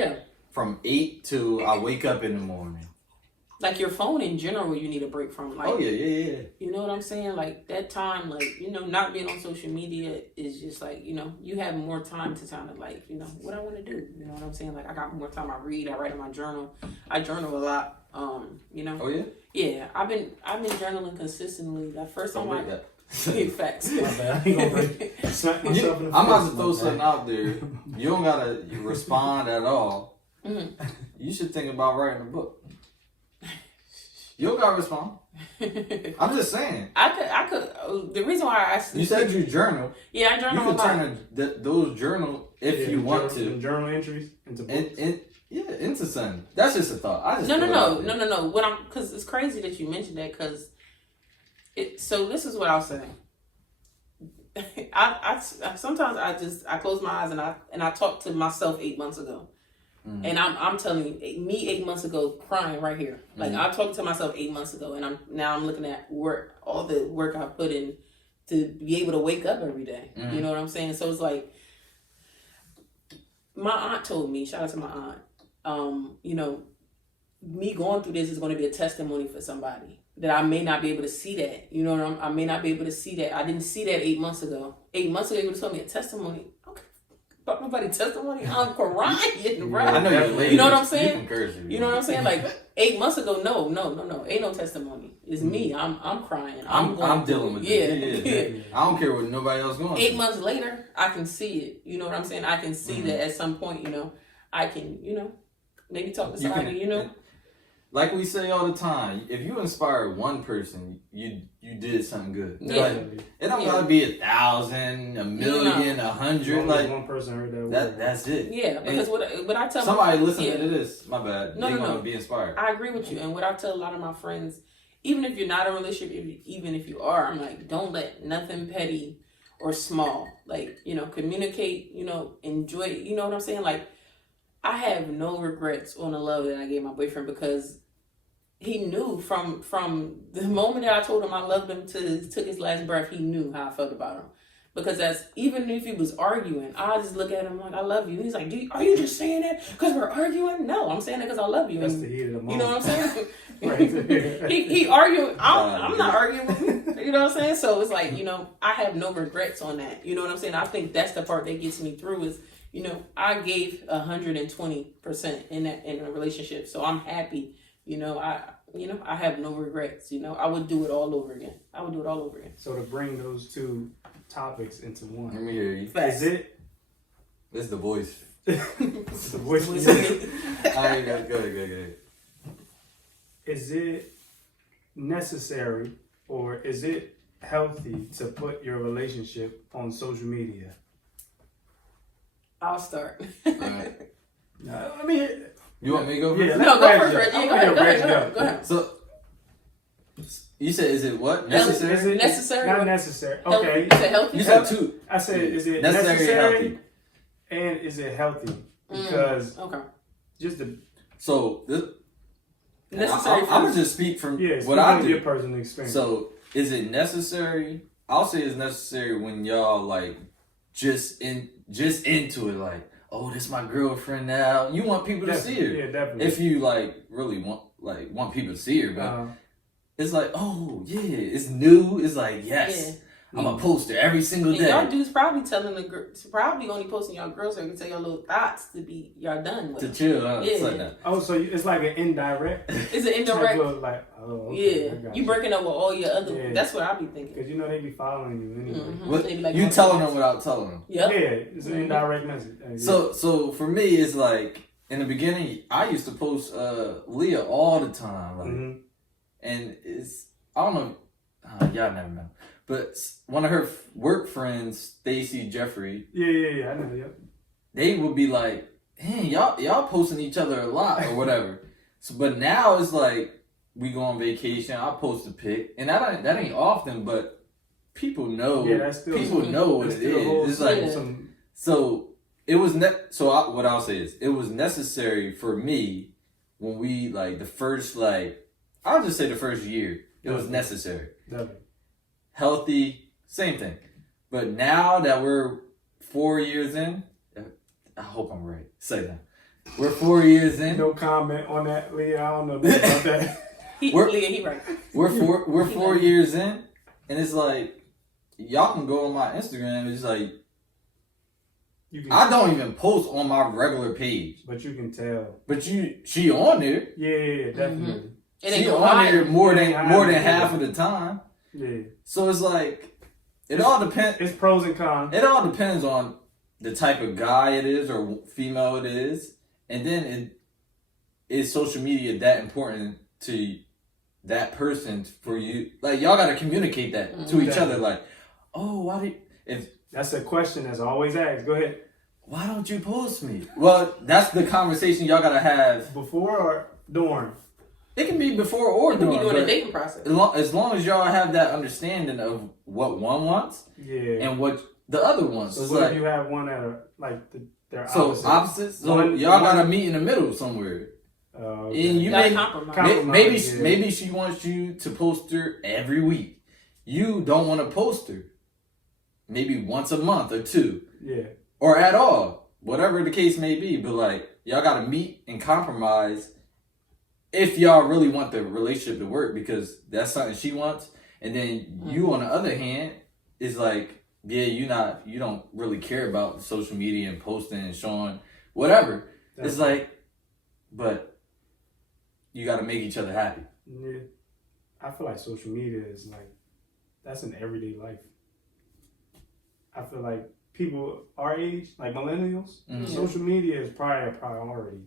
from 8 to I wake up in the morning. Like your phone in general, you need a break from. Like, oh yeah. You know what I'm saying? Like that time, like, you know, not being on social media is just like, you know, you have more time to kind of like, you know, what I want to do. You know what I'm saying? Like I got more time. I read. I write in my journal. I journal a lot. You know. Oh yeah. Yeah, I've been journaling consistently. That first time facts. My bad. I ain't gonna smack myself in the face. I'm about to throw something out there. You don't gotta respond at all. Mm-hmm. You should think about writing a book. You don't gotta respond. I'm just saying. I could. The reason why I asked you said you journal. Yeah, I journal. You can turn those journal if you want to. Journal entries into books. Into something. That's just a thought. No. Because it's crazy that you mentioned that. Because so this is what I'll say. I sometimes I close my eyes and I talk to myself 8 months ago. Mm-hmm. And I'm telling you, me 8 months ago crying right here. Like I talked to myself 8 months ago, and I'm looking at all the work I put in to be able to wake up every day. Mm-hmm. You know what I'm saying? So it's like my aunt told me, shout out to my aunt, you know, me going through this is going to be a testimony for somebody that I may not be able to see that. You know, I may not be able to see that. I didn't see that 8 months ago. 8 months ago, you would have told me a testimony. Fuck nobody's testimony. I'm crying, bro. I know you know what I'm saying? You know what I'm saying? Like 8 months ago, no. Ain't no testimony. It's me. I'm crying. I'm dealing with it. Yeah. I don't care what nobody else going. 8 months later, I can see it. You know what I'm saying? I can see that at some point, you know, I can, you know, maybe talk to somebody, you know. Like we say all the time, if you inspire one person, you did something good. Yeah. Like, it don't gotta be 1,000, 1,000,000, 100. Like one person heard that word. That's it. Yeah, because what I tell somebody listening to this, my bad. They want to be inspired. I agree with you, and what I tell a lot of my friends, even if you're not in a relationship, even if you are, I'm like, don't let nothing petty or small, like, you know, communicate, you know, enjoy, you know what I'm saying? Like, I have no regrets on the love that I gave my boyfriend, because he knew from the moment that I told him I loved him took his last breath, he knew how I felt about him. Because even if he was arguing, I just look at him like, I love you. He's like, are you just saying that because we're arguing? No, I'm saying that because I love you. That's the heat of the moment. You know what I'm saying? he arguing. I'm not arguing with him. You know what I'm saying? So it's like, you know, I have no regrets on that. You know what I'm saying? I think that's the part that gets me through is, you know, I gave 120% in a relationship. So I'm happy. You know, I have no regrets. You know, I would do it all over again. So to bring those two topics into one. Let me hear you. Is it? It's the voice. It's the voice. All right, go ahead. Is it necessary or is it healthy to put your relationship on social media? I'll start. All right. I mean, you want me to go first? Yeah, no, go first, Reggie. Go ahead. So, you said, is it what? Necessary? Is it necessary? Not necessary. Healthy. Okay. You said healthy? You said two. I said, is it necessary and healthy? And is it healthy? Because just the... So, necessary. I'm going to just speak from what I do. Your personal experience. So, is it necessary? I'll say it's necessary when y'all, like, just into it, like, oh, this is my girlfriend now. You want people to see her. Yeah, definitely. If you like really want people to see her, but it's like, oh yeah, it's new. It's like, yes, I'm a poster every single day. Y'all dudes probably probably only posting y'all girls so you can tell y'all little thoughts to be y'all done with. To chill, like that. Oh, so it's like an indirect. It's an indirect. Like, oh, okay, you breaking up with all your other. Yeah. That's what I be thinking. Because you know they be following you anyway. Mm-hmm. What, they be like, you telling them without telling them. Yep. Yeah, it's an indirect message. So for me, it's like in the beginning, I used to post Leah all the time, like, and I don't know, y'all never know. But one of her work friends, Stacy Jeffrey. Yeah, I know. Yep. They would be like, "Hey, y'all posting each other a lot or whatever." But now it's like we go on vacation. I post a pic, and that ain't often, but people know. Yeah, that's still people know what it is. It's like some. So it was what I'll say is it was necessary for me when we like the first I'll just say the first year it was necessary. Definitely. Healthy, same thing. But now that we're 4 years in, I hope I'm right. Say that. We're 4 years in. No comment on that, Leah. I don't know about that. Leah, he right. We're 4 years in, and it's like y'all can go on my Instagram. It's like I don't even post on my regular page, but you can tell. But she on there. Yeah, definitely. Mm-hmm. She on there more than half of the time. Yeah. So it's like it all depends. It's pros and cons. It all depends on the type of guy it is or female it is, and then is social media that important to that person for you? Like y'all gotta communicate that to each other. Like, oh, That's a question that's always asked. Go ahead. Why don't you post me? Well, that's the conversation y'all gotta have before or during. It can be before or during. You doing a dating process. As long as y'all have that understanding of what one wants, and what the other wants. So what if you have one that are like they're opposites? So y'all gotta meet in the middle somewhere. Okay. And you compromise. Maybe she wants you to post her every week. You don't want to post her. Maybe once a month or two. Yeah. Or at all. Whatever the case may be. But like y'all gotta meet and compromise if y'all really want the relationship to work, because that's something she wants. And then you on the other hand is like, yeah, you don't really care about social media and posting and showing whatever. That's it's like, but you got to make each other happy. Yeah. I feel like social media is like, that's an everyday life. I feel like people our age, like millennials, social media is probably a priority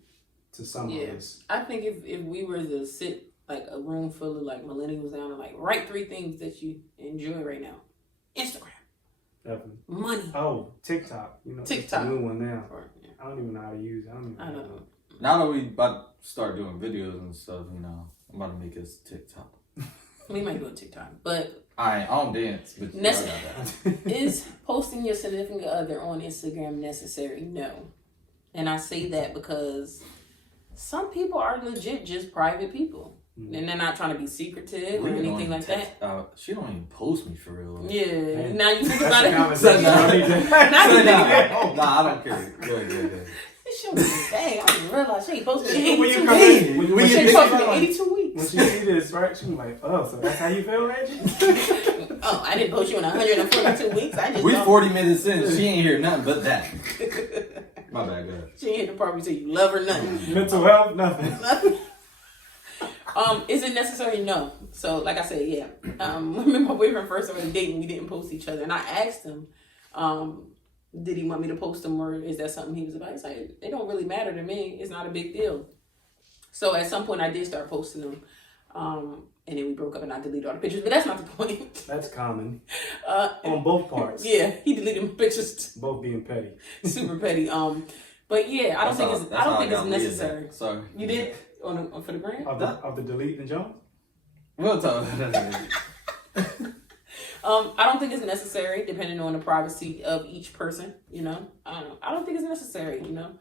to some of us. I think if we were to sit like a room full of like millennials down and like write 3 things that you enjoy right now. Instagram. Definitely. Money. Oh, TikTok. You know, TikTok. It's a new one now. I don't even know how to use it. I don't know. Now that we about to start doing videos and stuff, I'm about to make us TikTok. We might do a TikTok, but I don't dance. But is posting your significant other on Instagram necessary? No. And I say that because some people are legit just private people. And they're not trying to be secretive or anything like that. She don't even post me for real. Yeah. Man. Now you think about it. Nah, I don't care. Go ahead. Dang, I didn't realize she ain't posted me in 82 weeks. When she posted me 82 weeks. When she see this, right, she was like, oh, so that's how you feel, Reggie? Oh, I didn't post you in 142 weeks. We 40 minutes in. She ain't hear nothing but that. My bad, go ahead. She ain't hit the part where you say you love her, nothing. Mental health, nothing. Is it necessary? No. So, like I said, yeah. When my boyfriend first started dating, we didn't post each other. And I asked him, did he want me to post them, or is that something he was about? He's like, it don't really matter to me. It's not a big deal. So, at some point, I did start posting them. And then we broke up and I deleted all the pictures. But that's not the point. That's common. On both parts. Yeah, he deleted my pictures. Both being petty. Super petty. But yeah, I don't think it's necessary. Sorry. You did? For the brand? Of the delete and jump? We'll talk about that. I don't think it's necessary, depending on the privacy of each person, you know. I don't think it's necessary, you know.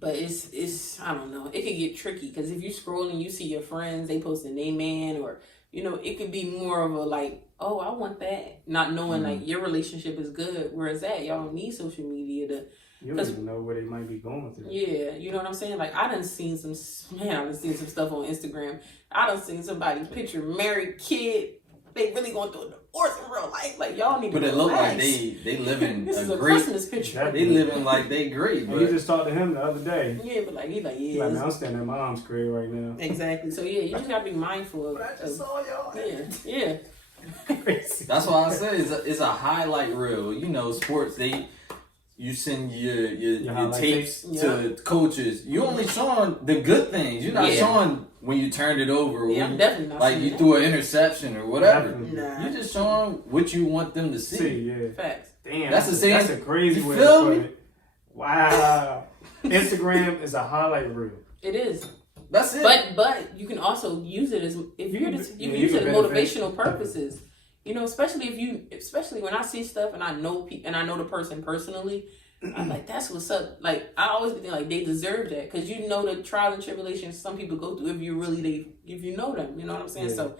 But it's I don't know. It could get tricky because if you scroll and you see your friends, they posting their man, or you know, it could be more of a like, oh, I want that, not knowing like your relationship is good. Whereas that y'all don't need social media to. You don't even know where they might be going through. Yeah, you know what I'm saying? Like, I done seen some stuff on Instagram. I done seen somebody's picture, married, kid. They really going through a divorce in real life. Like, y'all need to relax. But it look like they living this is a great Christmas picture. They living like they great. But you just talked to him the other day. Yeah, but like, yeah. Like, man, I'm standing at my mom's crib right now. Exactly. So, yeah, you just got to be mindful of. But I just saw y'all. Yeah. That's why I said it's a highlight reel. You know, sports, you send your tapes to coaches. You only showing the good things. You're not showing when you turned it over. Yeah, I'm definitely not. Like you threw an interception or whatever. Nah. You're just showing what you want them to see. Facts. Damn. That's the same. That's a crazy way to put it. Wow. Instagram is a highlight reel. It is. That's it. But you can also use it as you can use it as motivational purposes. You know, especially when I see stuff and I know the person personally, I'm like, that's what's up. Like, I always think like they deserve that because you know the trials and tribulations some people go through if you know them. You know what I'm saying? Yeah. So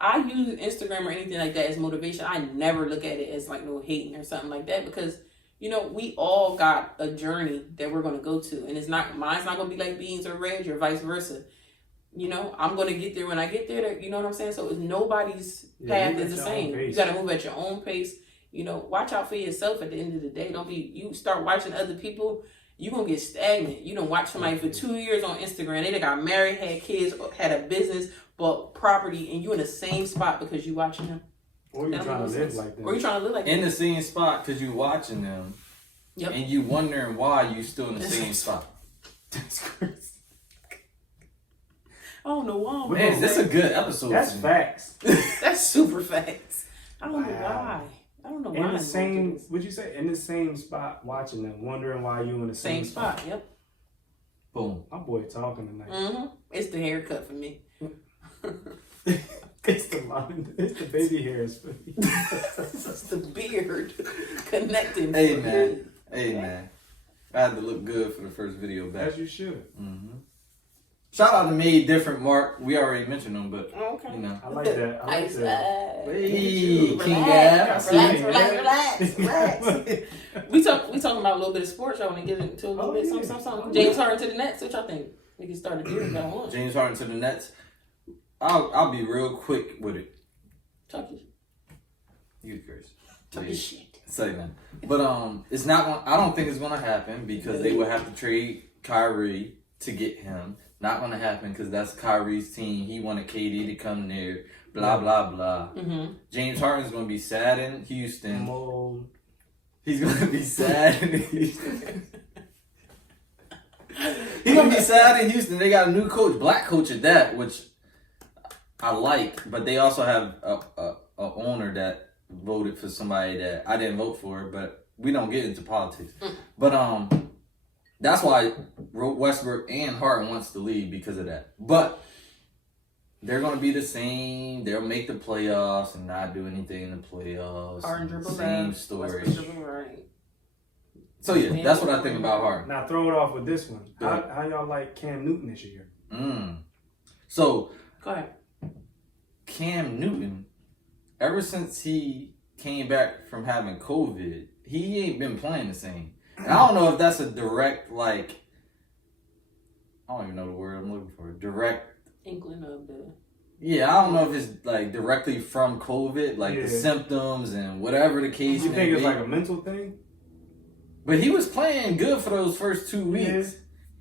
I use Instagram or anything like that as motivation. I never look at it as like no hating or something like that because, you know, we all got a journey that we're going to go to. And mine's not going to be like beans or reds or vice versa. You know, I'm going to get there when I get there. You know what I'm saying? So nobody's path is the same. You got to move at your own pace. You know, watch out for yourself at the end of the day. You start watching other people, you're going to get stagnant. You don't watch somebody for 2 years on Instagram. They done got married, had kids, had a business, bought property, and you in the same spot because you watching them. Or you're trying to live like that. Or you trying to live like that. In the same spot because you watching them. Yep. And you wondering why you still in the same spot. That's crazy. I don't know why. Man, this is a good episode. That's facts. That's super facts. I don't know Wow. why. I don't know why. In the same, would you say, in the same spot watching them, wondering why you in the same spot. Yep. Boom. My boy talking tonight. Mm-hmm. It's the haircut for me. It's the baby hairs for me. It's the beard connecting. Hey, man. Hey, man. I had to look good for the first video back. As you should. Mm-hmm. Shout out to Made Different Mark. We already mentioned him, but, Okay. you know. I like that. I like that. Hey, King Relax, Gab. relax. We talking about a little bit of sports. Y'all want to get into a little bit? Yeah. Something. James Harden to the Nets. What y'all think? We can start a deal if y'all want. James Harden to the Nets. I'll be real quick with it. Talk your You curse. shit. Say that. But it's not gonna, I don't think it's gonna happen because they would have to trade Kyrie to get him. Not gonna happen because that's Kyrie's team. He wanted KD to come there. Blah blah blah. Mm-hmm. James Harden's gonna be sad in Houston. Mold. He's gonna be sad in Houston. He's gonna be sad in Houston. They got a new coach, black coach at that, which I like. But they also have a owner that voted for somebody that I didn't vote for. But we don't get into politics. But that's why Westbrook and Harden wants to leave because of that. But they're going to be the same. They'll make the playoffs and not do anything in the playoffs. Harden dribble Same left, story. Westbrook dribble right. So yeah, that's what I think about Harden. Now throw it off with this one. Go ahead. How y'all like Cam Newton this year? So Go ahead. Cam Newton, ever since he came back from having COVID, he ain't been playing the same. And I don't know if that's a direct, like, I don't even know the word I'm looking for. Direct. Inkling of the. Yeah, I don't know if it's like directly from COVID, like the Yeah. symptoms and whatever the case You may think it's be. like a mental thing? But he was playing good for those first 2 weeks.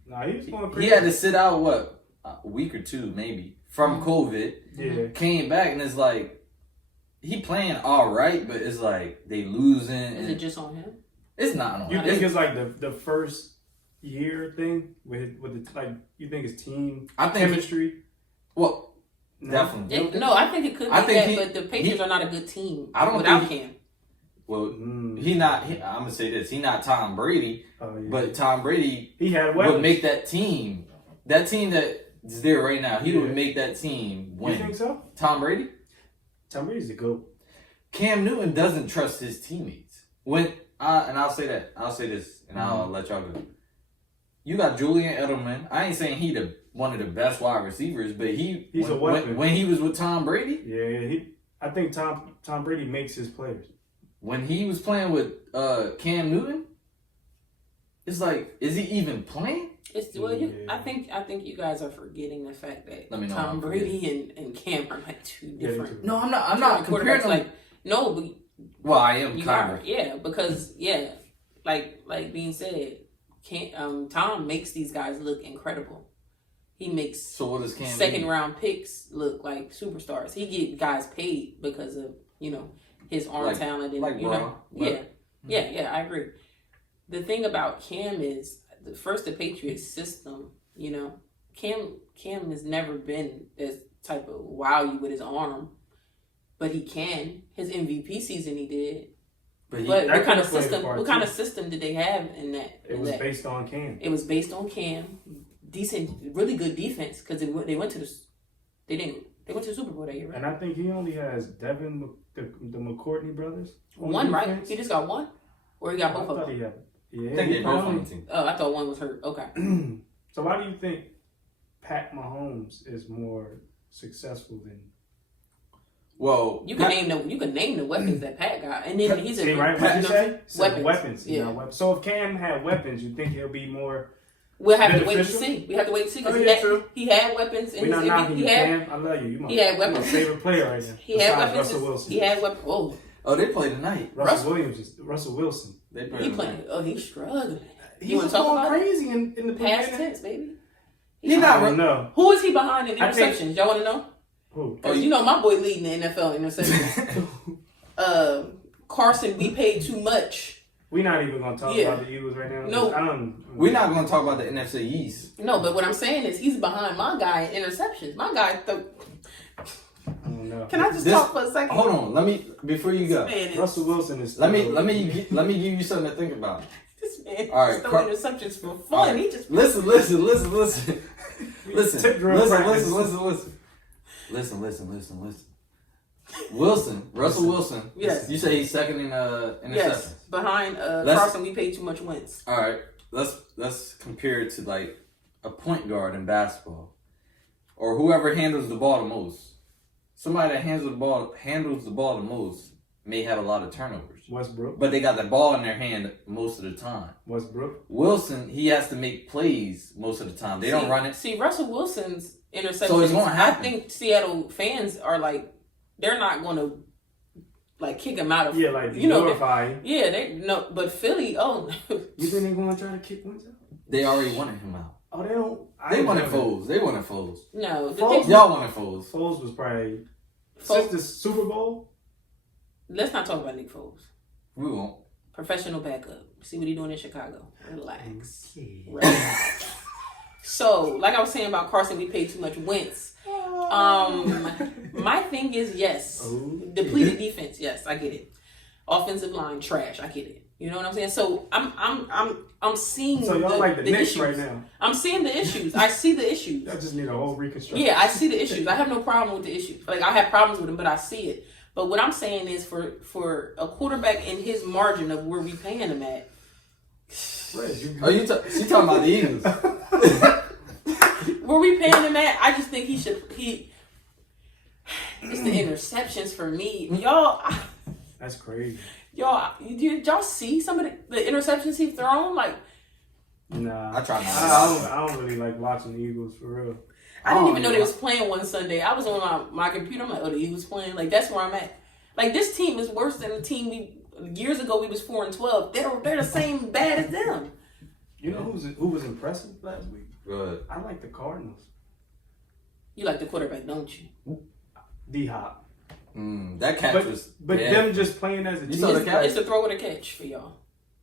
Nah, he was going He crazy. had to sit out, what, a week or two maybe from COVID. Yeah. Came back and it's like, he playing all right, but it's like they losing. Is it just on him? It's not on You him. think it's like the first year thing with the like? You think it's team I think chemistry? Well, No. definitely. No, I think it could be I think that, but the Patriots are not a good team I don't without think Cam. Well, Mm. I'm gonna say this. He not Tom Brady, Oh, yeah. but Tom Brady he had would weapons. make that team. That team that is there right now, he Yeah. would make that team You win. think so? Tom Brady? Tom Brady's the GOAT. Cam Newton doesn't trust his teammates. I'll say that. I'll say this, and I'll let y'all go. You got Julian Edelman. I ain't saying he one of the best wide receivers, but He's a weapon. when he was with Tom Brady. Yeah, I think Tom Brady makes his players. When he was playing with Cam Newton, it's like, is he even playing? I think you guys are forgetting the fact that Let me know Tom I'm Brady and Cam are like two different. No, I'm not. I'm not comparing them. Like no, but Well, I am you kind are, of. yeah, because like being said, Tom makes these guys look incredible. He makes So what does Cam second do? round picks look like superstars. He get guys paid because of his arm talent and like Braun, but- yeah, I agree. The thing about Cam is the Patriots system. Cam has never been this type of wow you with his arm, but he can. His MVP season he did. But But that what kind could've of played a system? part What kind too. of system did they have in that? It was based on Cam. It was based on Cam. Decent, really good defense because they went to the. They didn't They went to the Super Bowl that year, right? And I think he only has Devin, the McCourtney brothers. One, right? He just got one? Or he got I both of thought them? he had. Yeah, I think they both on the team. Oh, I thought one was hurt. Okay. So why do you think Pat Mahomes is more successful than? Well, You can name the weapons that Pat got, and then he's a right. What you say? Weapons. Yeah. Yeah. So if Cam had weapons, you think he'll be more? We'll have to wait to beneficial? see. We have to wait to see because Oh, yeah, true. he had weapons. We're not knocking you, Cam. I love you. You he had my weapons. favorite player right now. He had besides weapons. Russell Wilson. He had weapons. oh, they play tonight. Russell Wilson. They play He tonight. playing. Oh, he's struggling. He wanna was talk going about it? crazy in the Past beginning. tense, baby. He I not. don't know. Who is he behind in I think- interceptions? Y'all want to know? Who? Because you know my boy leading the NFL in interceptions. Carson, we paid too much. We're not even going to talk Yeah. about the Eagles right now. No. I don't. We're not going to talk about the NFC East. No, but what I'm saying is he's behind my guy in interceptions. My guy. I don't know. Can I just talk for a second? Hold on. Let me before you go. This man is, Russell Wilson is. Let me give you something to think about. this man All right, is throwing interceptions for fun. All right. He just Listen. Tip drill practice. Listen. Russell Wilson. Yes. You say he's second in interceptions. yes behind Let's- Carson. We paid too much wins. All right. Let's compare it to like a point guard in basketball, or whoever handles the ball the most. Somebody that handles the ball the most may have a lot of turnovers. Westbrook. But they got the ball in their hand most of the time. Westbrook. Wilson, he has to make plays most of the time. They don't run it. See, Russell Wilson's interceptions. So it's gonna I happen. think Seattle fans are like, they're not going to like kick him out of. Yeah, like you know. glorify him. Yeah, they no, but Philly. Oh, You think they're going to try to kick one out? They already wanted him out. Oh, they don't. They wanted Foles. no. The Foles? thing, Y'all wanted Foles. Foles was probably Foles- since the Super Bowl. let's not talk about Nick Foles. We won't. Professional backup. See what he doing in Chicago. Relax. Okay. Relax. So, like I was saying about Carson, we paid too much wins. My thing is yes, Okay. depleted defense. Yes, I get it. Offensive line trash. I get it. You know what I'm saying? So I'm seeing. So y'all like the Knicks issues right now? I'm seeing the issues. I see the issues. Y'all just need a whole reconstruction. Yeah, I see the issues. I have no problem with the issues. Like I have problems with them, but I see it. But what I'm saying is for a quarterback in his margin of where we paying him at. Reg, She talking about the Eagles. Where we paying him at, I just think he should. It's the interceptions for me, y'all. That's crazy. Y'all see some of the interceptions he's thrown? Like Nah, I try not to. I don't really like watching the Eagles for real. I didn't even know they was playing one Sunday. I was on my computer. I'm like, oh, the Eagles playing. Like that's where I'm at. Like this team is worse than the team years ago. We was 4-12. They're the same bad as them. You know who was impressive last week? Good. I like the Cardinals. You like the quarterback, don't you? D-Hop. That catch was. But yeah. them just playing as a You team. saw the catch? It's a throw with a catch for y'all.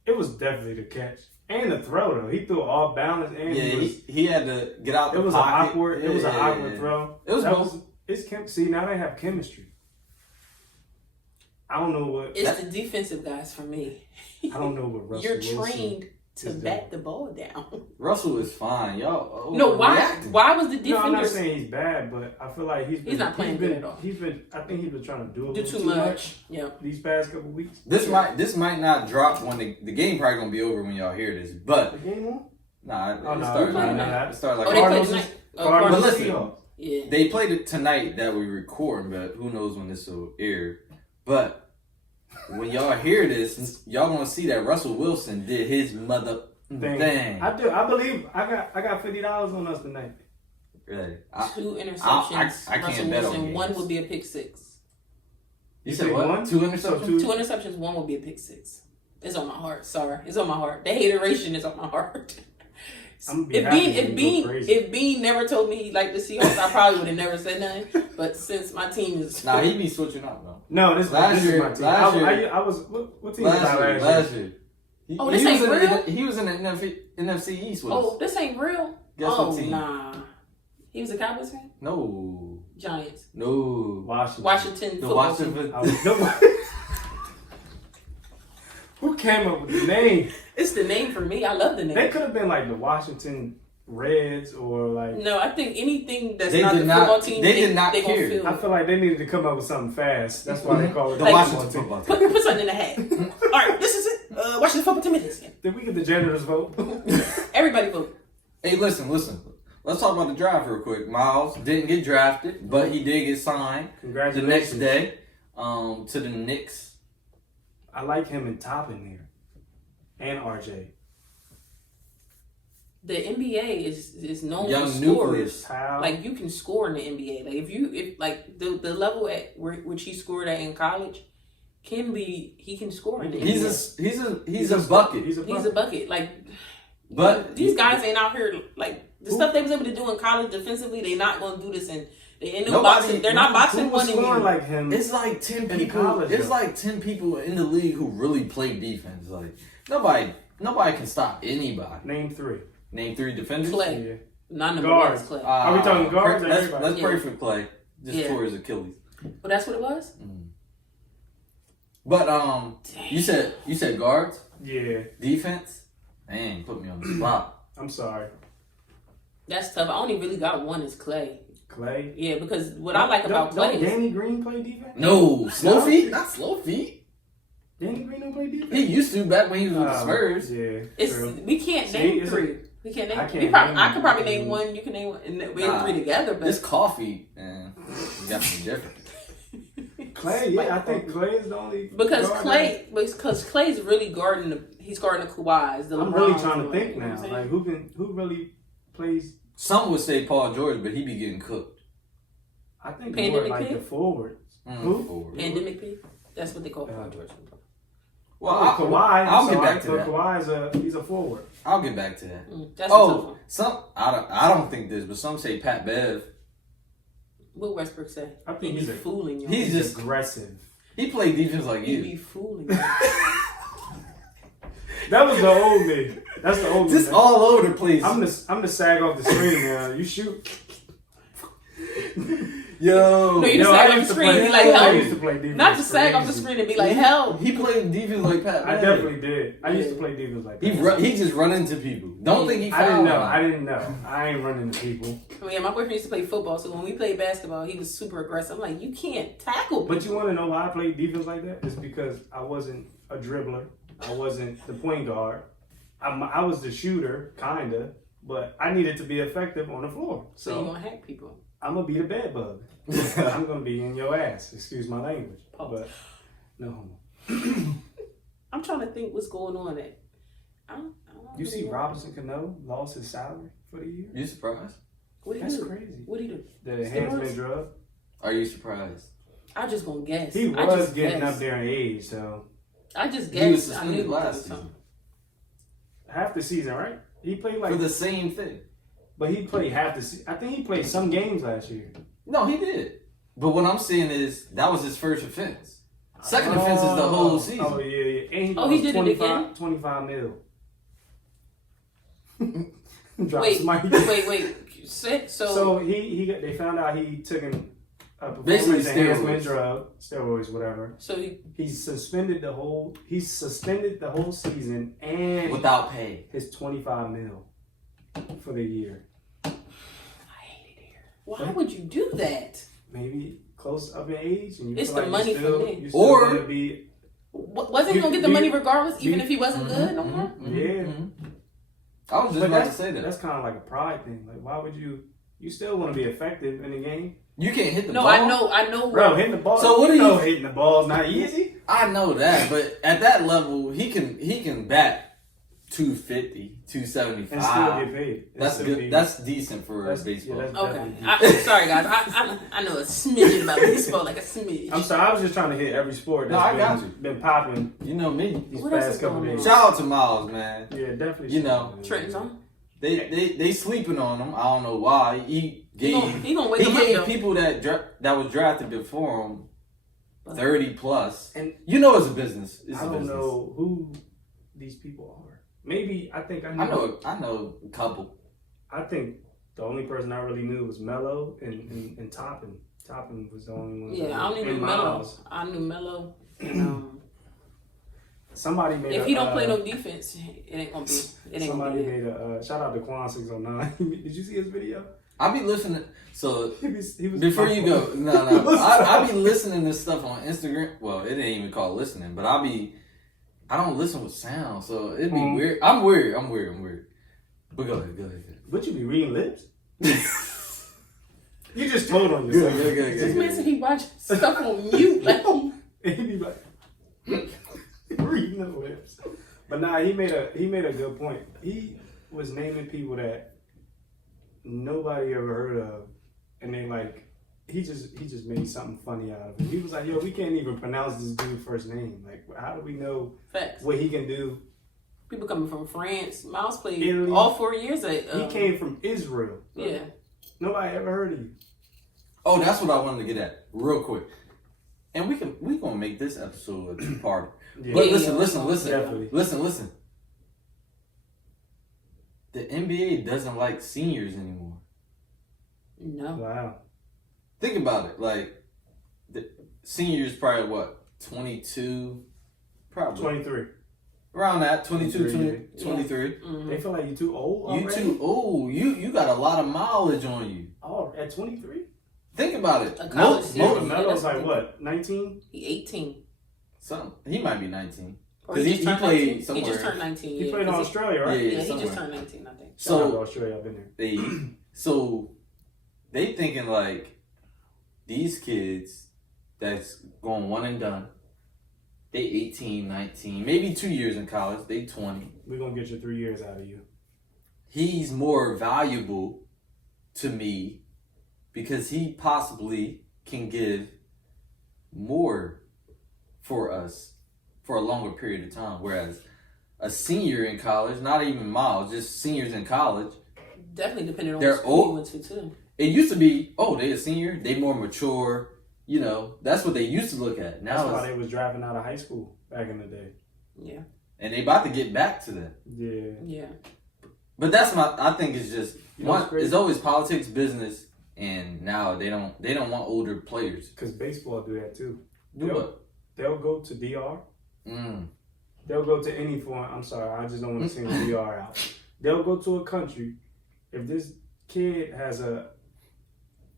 It was definitely the catch and the throw though. He threw all balance and Yeah, he had to get out it the was pocket. an awkward throw. It was That both. See, now they have chemistry. I don't know what. It's the defensive guys for me. I don't know what Russell You're Wilson trained to is bat the ball down. Russell is fine, y'all. No, why? overreacting. Why was the No, I'm not defenders saying he's bad, but I feel like he's not playing good at all. I think he's been trying to do a do little too much? Yeah. these past couple weeks. This might not drop when the game probably gonna be over when y'all hear this, The but game on? nah, it Oh, no, started we playing like tonight. it started like Oh, they Cardinals played is- tonight. Cardinals But and listen, Seahawks. Yeah. They played it tonight that we record, but who knows when this will air. But when y'all hear this, y'all gonna see that Russell Wilson did his mother thing. I do. I believe I got $50 on us tonight. Really? 2 interceptions. I can't Russell bet on Wilson. games. One would be a pick 6. You You said pick what? one? 2 interceptions? 2 interceptions. One would be a pick 6. It's on my heart. Sorry, it's on my heart. The hateration is on my heart. I'm gonna be If Bean never told me he liked the Seahawks, I probably would have never said nothing. But since my team is Nah, he be switching up though. No, this is my team. I was what team was I Last year. Oh, this ain't real? He was in the NFC East with us. oh, this ain't real. Guess Oh what team? nah, he was a Cowboys fan. No. Giants. No. Washington The football team. Washington. Who came up with the name? It's the name for me. I love the name. They could have been like the Washington Reds or like. No, I think anything that's They not did the not- football team, they did not they gonna care. feel I it. feel like they needed to come up with something fast. That's why they call it The the Washington football football team. team. Put something in the hat. All right, this is it. Washington football team is this. Did we get the janitors vote? Everybody vote. Hey, listen. Let's talk about the draft real quick. Miles didn't get drafted, but he did get signed the Congratulations. next day to the Knicks. I like him and Top in there, and RJ. The NBA is known Young for nucleus. scorers. Powell. Like you can score in the NBA. Like if like the level at which he scored at in college he can score in the NBA. He's a bucket. He's a bucket. He's a bucket. Like, But these guys ain't out here like the stuff they was able to do in college defensively. They not gonna do this in boxing. They're not boxing Who was one anymore. scoring like him? it's like 10 In people. college, It's though. like 10 people in the league who really play defense. Like nobody can stop anybody. Name 3. Name 3 defenders. Clay. Yeah. Not number Guards. one is Clay. Are we talking guards or Let's everybody? pray Yeah. for Clay. Just Yeah. tore his Achilles. But that's what it was. But you said guards, Yeah. defense. Man, put me on the spot. I'm sorry. That's tough. I only really got one is Clay. Clay. Yeah, because what I like about Clay Don't is Danny Green play defense? No, slow No? feet. Not slow feet. Danny Green don't play defense? He used to back when he was with the Spurs. Yeah. it's true. we can't See, name it's 3. We can't name. I can't name I could probably them. name one. You can name one, and we Nah. have 3 together. But This coffee, man, you got me different. Clay, yeah, I think Clay is the only. because guard Clay's really guarding he's guarding the Kawhis. The I'm really LeBrons, trying to the- think you know now. what I'm Like saying? who really plays? Some would say Paul George, but he be getting cooked. I think Pandemic more like P? the forwards. Who? Forward. Pandemic P. That's what they call Paul George. Well, Kawhi. I'll so get back to that. Kawhi's he's a forward. I'll get back to that. That's a tough Oh, one. I don't think this, but some say Pat Bev. What Westbrook say? I think He he's be fooling you. he's just- aggressive. He played defense like He you. be fooling you. That was the old me. That's the old me. Just all over the place. I'm the sag off the screen now. You shoot. Yo, No, you Yo, sag I off used the to screen play- and be like, I help. used to play defense. Not to sag off the crazy. screen and be like, help. He played defense like Pat I Bev. definitely did. I used to play defense like that. He just run into people. Don't think he I didn't fouled know. them. I didn't know. I ain't running into people. Oh, yeah, my boyfriend used to play football, so when we played basketball, he was super aggressive. I'm like, you can't tackle But people. you want to know why I played defense like that? It's because I wasn't a dribbler. I wasn't the point guard. I was the shooter, kinda, but I needed to be effective on the floor. So you're going to hack people. I'm gonna be the bed bug. I'm gonna be in your ass. Excuse my language. Pause. But no homo. I'm trying to think what's going on at. I don't You really see know. Robinson Cano lost his salary for the year? You surprised? What did he That's do? crazy. What did he do? The Steroids? enhancement drug. Are you surprised? I just gonna guess. He I was just getting guess. up there in age, so I just He was guessed. I suspended knew last last season. something. half the season, right? He played like, For the same thing. but he played half the season. I think he played some games last year. No, he did. But what I'm saying is that was his first offense. Second offense is the whole season. Oh yeah. And he Oh, he lost did it again? 25 mil. Drops Wait, mic. wait. Sit. So they found out he took a Basically performance enhancement steroids. drug, steroids, whatever. So He suspended the whole season and Without pay. his 25 mil for the year. I hate it here. Why would you do that? Maybe close up in age, and you It's feel the like money you're still, for me. you're still Or- gonna be Wasn't he gonna get the Be- money regardless, even be- if he wasn't good? No more? Yeah. I was just But about to that's, say that. that's kind of like a pride thing. Like, why would you still want to be effective in the game? You can't hit the No, ball. I know. Bro, hitting the ball. So what do you- know hitting the ball is not easy? I know that, but at that level, he can bat 250, 275. And still get paid. And That's still good. be- That's decent for that's- baseball. yeah, that's- Okay, definitely. sorry guys. I know a smidgen about baseball, like a smidge. I'm sorry, I was just trying to hit every sport No, that's I got you. been popping You know me. these What else past is couple going on? days. Shout out to Miles, man. Yeah, definitely. You know, Trenton's on. They sleeping on him. I don't know why. He gave He gonna wake him up though. people that was drafted before him 30 plus. And You know it's a business. It's I a don't business. know who these people are. Maybe I think I know a couple. I think the only person I really knew was Mello and Toppin. Toppin was the only one. Yeah, I only knew and Mello. Miles. I knew Mello and Somebody made If he don't play no defense, it ain't gonna be. It ain't somebody gonna be. made a shout out to Quan609. Did you see his video? I be listening. So He was before you go, no, I be listening to stuff on Instagram. Well, it ain't even called listening, but I don't listen with sound, so it'd be weird. I'm weird. But go ahead. But you be reading lips? You just told on yourself. This man said he watch stuff on mute. Like, And he be like reading the lips. But nah, he made a good point. He was naming people that nobody ever heard of, and they like he just made something funny out of it. He was like, yo, we can't even pronounce this dude's first name. Like, how do we know facts. what he can do? People coming from France. Miles played Italy. all 4 years at. He came from Israel. Yeah. Nobody ever heard of you. Oh, that's what I wanted to get at real quick. And we gonna make this episode a two-parter. Yeah. But Yeah, listen. Definitely. Listen. The NBA doesn't like seniors anymore. No. Wow. Think about it. Like, the seniors probably what, 22? Probably 23. around that, 22, 23. 23. Mm-hmm. They feel like you too old already? You too old. You got a lot of mileage on you. Oh, at 23? Think about it. A college Mo Yeah, Melo's that's like the- what? 19? He 18. He might be 19. Or 'Cause he he just turned played 19. He somewhere. just turned 19. He yeah, played in 'cause Australia, right? Yeah, Yeah, he somewhere. just turned 19, I think. Shout out to So Australia, I've been there. so they thinking like these kids that's going one and done. They 18, 19, maybe 2 years in college. They 20. We're going to get your 3 years out of you. He's more valuable to me because he possibly can give more for us for a longer period of time. Whereas a senior in college, not even Miles, just seniors in college, Definitely depending on They're what school old. you went to, too. it used to be, oh, they a senior, they more mature. You know, that's what they used to look at. Now That's why it's, they was drafting out of high school back in the day. Yeah. and they about to get back to that. Yeah. Yeah. But that's I think it's just You know what's one. crazy? It's always politics, business, and now they don't want older players. Because baseball do that too. Do Yep. what? They'll go to DR. Mm. They'll go to any foreign. I'm sorry, I just don't want to single DR out. They'll go to a country. If this kid has a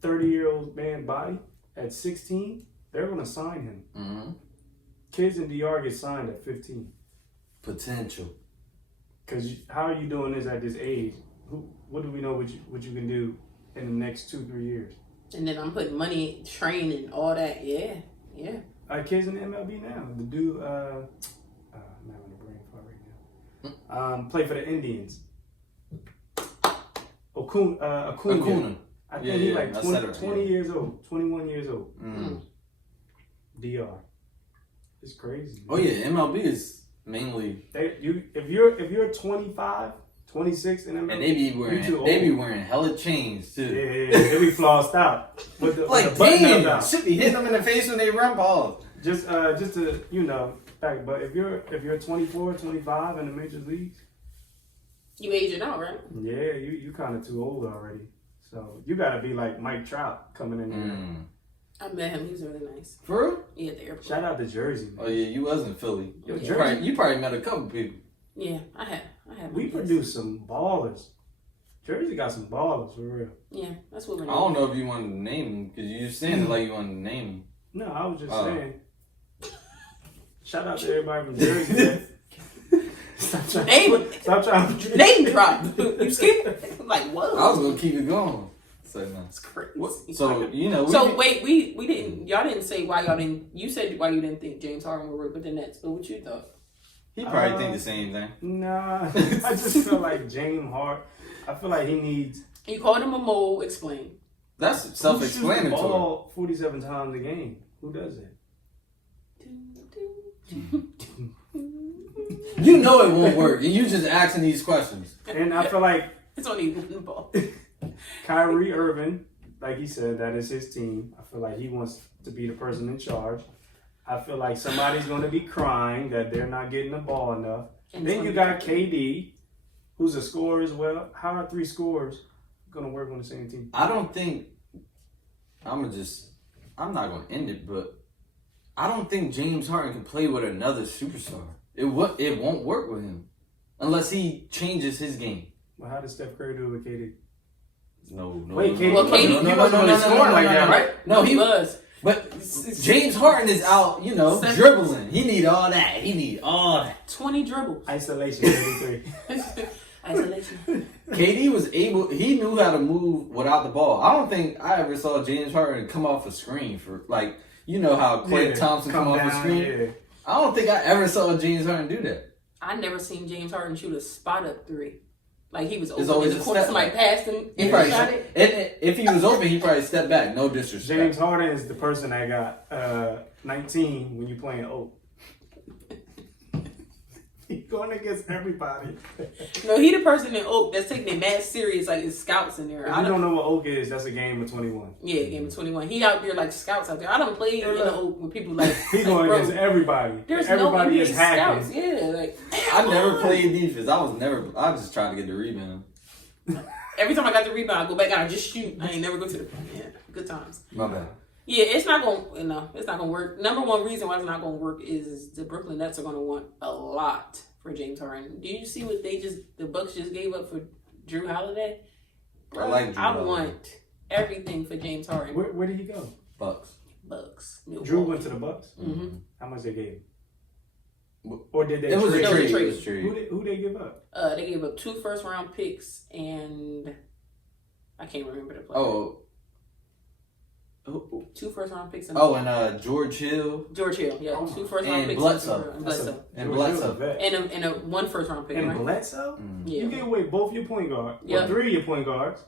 30-year-old man body at 16, they're going to sign him. Mm-hmm. Kids in DR get signed at 15. Potential. Because how are you doing this at this age? What do we know what you can do in the next 2-3 years? And then I'm putting money, training, all that. Yeah. Yeah. Kids in the MLB now. The dude, I'm having a brain fart right now. Play for the Indians. Acuna. I think he's like 20 years old, 21 years old. Mm. DR. It's crazy. Oh yeah, MLB is mainly, If you're 25, 26 in MLB, and they be wearing hella chains too. yeah, they be flossed out. With the Like button damn, out. should be hitting them in the face when they run balls. Just to back. But if you're 24, 25 in the major leagues, You aging out, right? yeah, you kind of too old already. So you gotta be like Mike Trout coming in here. Mm. I met him. He was really nice. For real? Yeah, at the airport. Shout out to Jersey. Oh yeah, you was in Philly. Yo, You Jersey. probably met a couple people. Yeah, I had. We my guess. produce some ballers. Jersey got some ballers for real. Yeah, that's what we're I don't know if you wanted to name them because you just saying it like you wanted to name them. No, I was just Oh. saying. Shout out to everybody from Jersey. Man. Stop trying to Name drop. You scared? Like what? I was gonna keep it going. So no. That's crazy. So you know. So wait, we didn't. Y'all didn't say why y'all didn't. You said why you didn't think James Harden would work with the Nets, but what you thought? he probably think the same thing. Nah, I just feel like James Harden. I feel like he needs. You called him a mole. Explain. That's Who shoots the self-explanatory. ball 47 times a game? Who does it? You know it won't work, and you just asking these questions. And I feel like It's only one ball. Kyrie Irving, like he said, that is his team. I feel like he wants to be the person in charge. I feel like somebody's going to be crying that they're not getting the ball enough. And Then you got KD, who's a scorer as well. How are 3 scorers going to work on the same team? I don't think I'm not gonna end it, but I don't think James Harden can play with another superstar. It won't work with him unless he changes his game. Well, how does Steph Curry do it with KD? No. Wait, KD. Well, KD, he wasn't really scoring like that, right? No, he was. But James Harden is out, dribbling. He need all that. 20 dribbles. Isolation, 83. Isolation. KD was able. He knew how to move without the ball. I don't think I ever saw James Harden come off a screen for how Klay Thompson come off a screen. Yeah. I don't think I ever saw James Harden do that. I never seen James Harden shoot a spot up three. Like he was It's open always in the a court, step somebody back. passed him He and probably he shot it. if he was open, he probably stepped back. No disrespect. James Harden is the person that got 19 when you playing Oak. He's going against everybody. No, he the person in Oak that's taking it mad serious, like his scouts in there. If you don't know what Oak is, that's a game of 21. Yeah, game of 21. He out there like scouts out there. I done played in the Oak with people like He's going bro, against everybody. There's Everybody no is NBA hacking. scouts. Yeah, like I never played defense. I just tried to get the rebound. every time I got the rebound, I go back and I just shoot. I ain't never go to the good times. My bad. Yeah, it's not gonna work. Number one reason why it's not gonna work is the Brooklyn Nets are gonna want a lot for James Harden. Do you see what the Bucks just gave up for Drew Holiday? I like Drew I Holiday. want everything for James Harden. Where did he go? Bucks. Milwaukee. Drew went to the Bucks? Mm-hmm. How much they gave him? Or did they It was a trade? trade. It was a trade. Who they give up? They gave up 2 first-round picks and I can't remember the player. Oh. 2 first-round picks. And George Hill. George Hill, yeah. 2 first-round and picks. Bledsoe. And Bledsoe. And George Bledsoe. Hill's a vet. And a 1 first-round pick, And right? Bledsoe? Yeah. You gave away both your point guards. Yeah. Well, 3 of your point guards,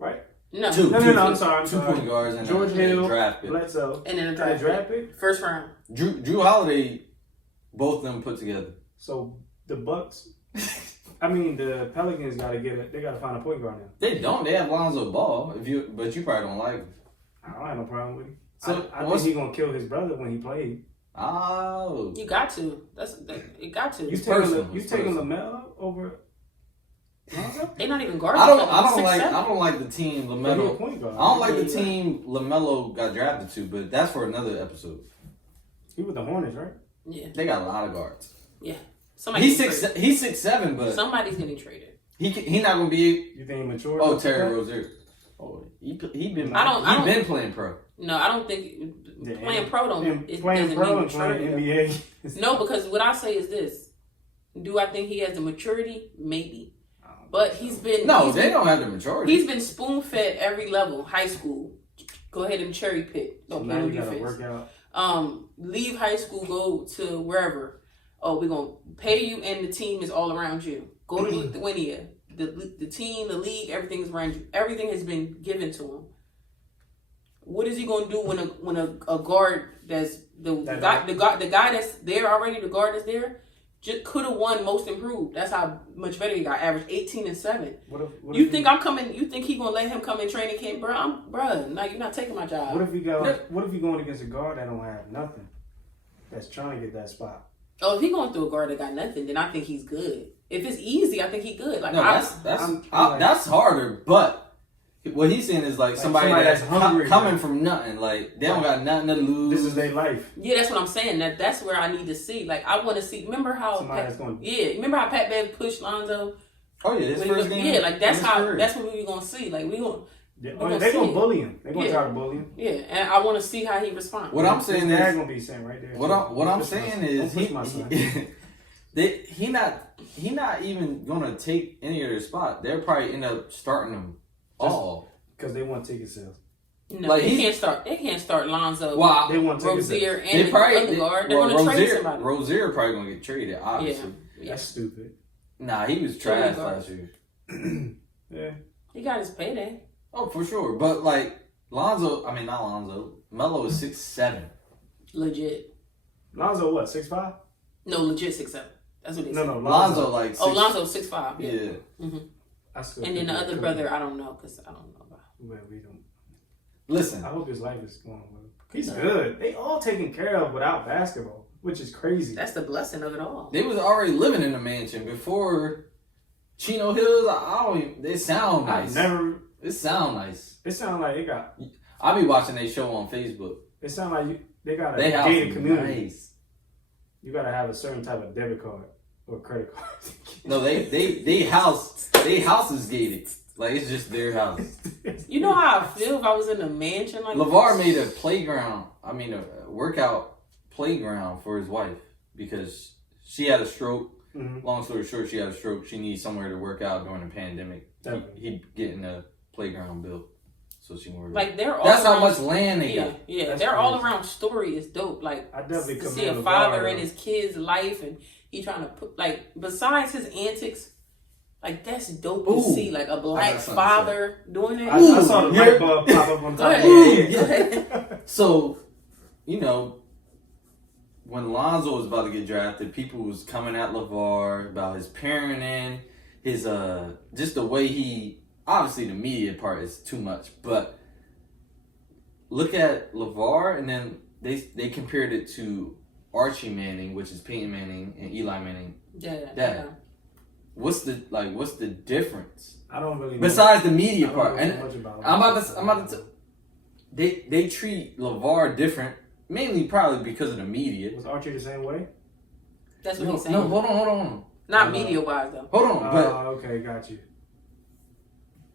right? No. Two. No, I'm sorry. 2 point guards and George a Hill, draft pick. Bledsoe, And then a and draft, a draft pick. First round. Drew Holiday, both of them put together. So the Bucks, the Pelicans they gotta find a point guard now. They don't. They have Lonzo Ball. But you probably don't like him. I don't have no problem with him. So I think he's gonna kill his brother when he played. Oh. You got to. It got to. You It's taking personal. you It's taking personal. LaMelo over Lonzo? They're not even guarding. I each other. don't 6'7". like the team He a LaMelo. point guard. I don't like the Yeah. team LaMelo got drafted to, but that's for another episode. He with the Hornets, right? Yeah. They got a lot of guards. Yeah. He's 6'7", but somebody's getting traded. he not gonna be. You think he matured? Oh, Terry Rozier. Oh, he been playing pro. No, I don't think playing pro Playing doesn't pro mean and playing maturity. NBA. No, because what I say is this: do I think he has the maturity? Maybe, but they don't have the maturity. He's been spoon fed every level. High school, go ahead and cherry pick. Don't play no defense. Work out. Leave high school, go to wherever. Oh, we're gonna pay you, and the team is all around you. Go to Lithuania. The team, the league, everything's around you. Everything has been given to him. What is he gonna do when a guard that's the guy that's there already, the guard that's there, just could have won most improved. That's how much better he got. Average 18 and 7. What You if think he gonna let him come in training camp, bro? No, you're not taking my job. What if he going against a guard that don't have nothing? That's trying to get that spot. Oh, if he going through a guard that got nothing, then I think he's good. If it's easy, I think he's good. Like No, that's harder. But what he's saying is like somebody that's hungry, coming from nothing. Like they don't got nothing to lose. This is their life. Yeah, that's what I'm saying. That's where I need to see. Like I want to see. Remember how remember how Pat Bev pushed Lonzo? Oh yeah, his first game. Yeah, like that's what we gonna see. Like we gonna. They're gonna bully him. They're gonna try to bully him. Yeah, and I want to see how he responds. What I'm saying is, gonna be saying right there. What I'm saying is, he not even gonna take any of their spot. They'll probably end up starting them all because they want ticket sales. No, like they can't start Lonzo. Wow, they want Rozier and the other guard. They're gonna trade somebody. Rozier probably gonna get traded. Obviously, that's stupid. Nah, he was trash last year. Yeah, he got his payday. Oh, for sure. But, like, not Lonzo. Melo is 6'7". Legit. Lonzo what, 6'5"? No, legit 6'7". That's what they said. No, Lonzo like 6'5". Oh, Lonzo 6'5". Yeah. Mm-hmm. And then the other brother, I don't know, because I don't know about him. Well, we don't. Listen. I hope his life is going well. He's good. They all taken care of without basketball, which is crazy. That's the blessing of it all. They was already living in the mansion before Chino Hills. They sound nice. It sound nice. It sound like it got. I be watching their show on Facebook. It sound like they got a gated community. Nice. You gotta have a certain type of debit card or credit card. No, they house is gated. Like it's just their house. You know how I feel if I was in a mansion like LeVar this? made a playground. I mean, a workout playground for his wife because she had a stroke. Mm-hmm. Long story short, she had a stroke. She needs somewhere to work out during the pandemic. Definitely. He getting a playground built, so she worked. Like they're all That's how around, much land they got. Yeah, That's their all crazy. around story is dope. Like I definitely to see commend a LeVar, father in though. his kid's life and he trying to put like besides his antics, like that's dope to Ooh. see like a black got something to father doing that. I saw the Yeah. light bulb pop up on Go top of ahead. my Go head. ahead. So, you know, when Lonzo was about to get drafted, people was coming at LeVar about his parenting, his just the way he obviously the media part is too much, but look at LeVar and then they compared it to Archie Manning, which is Peyton Manning and Eli Manning. Yeah. What's the difference? I don't really know. Besides the media I don't part. know And too much about I'm about to they treat LeVar different, mainly probably because of the media. Was Archie the same way? That's what No, he's saying. no, hold on. Not media wise though. Hold on, but Okay, got you.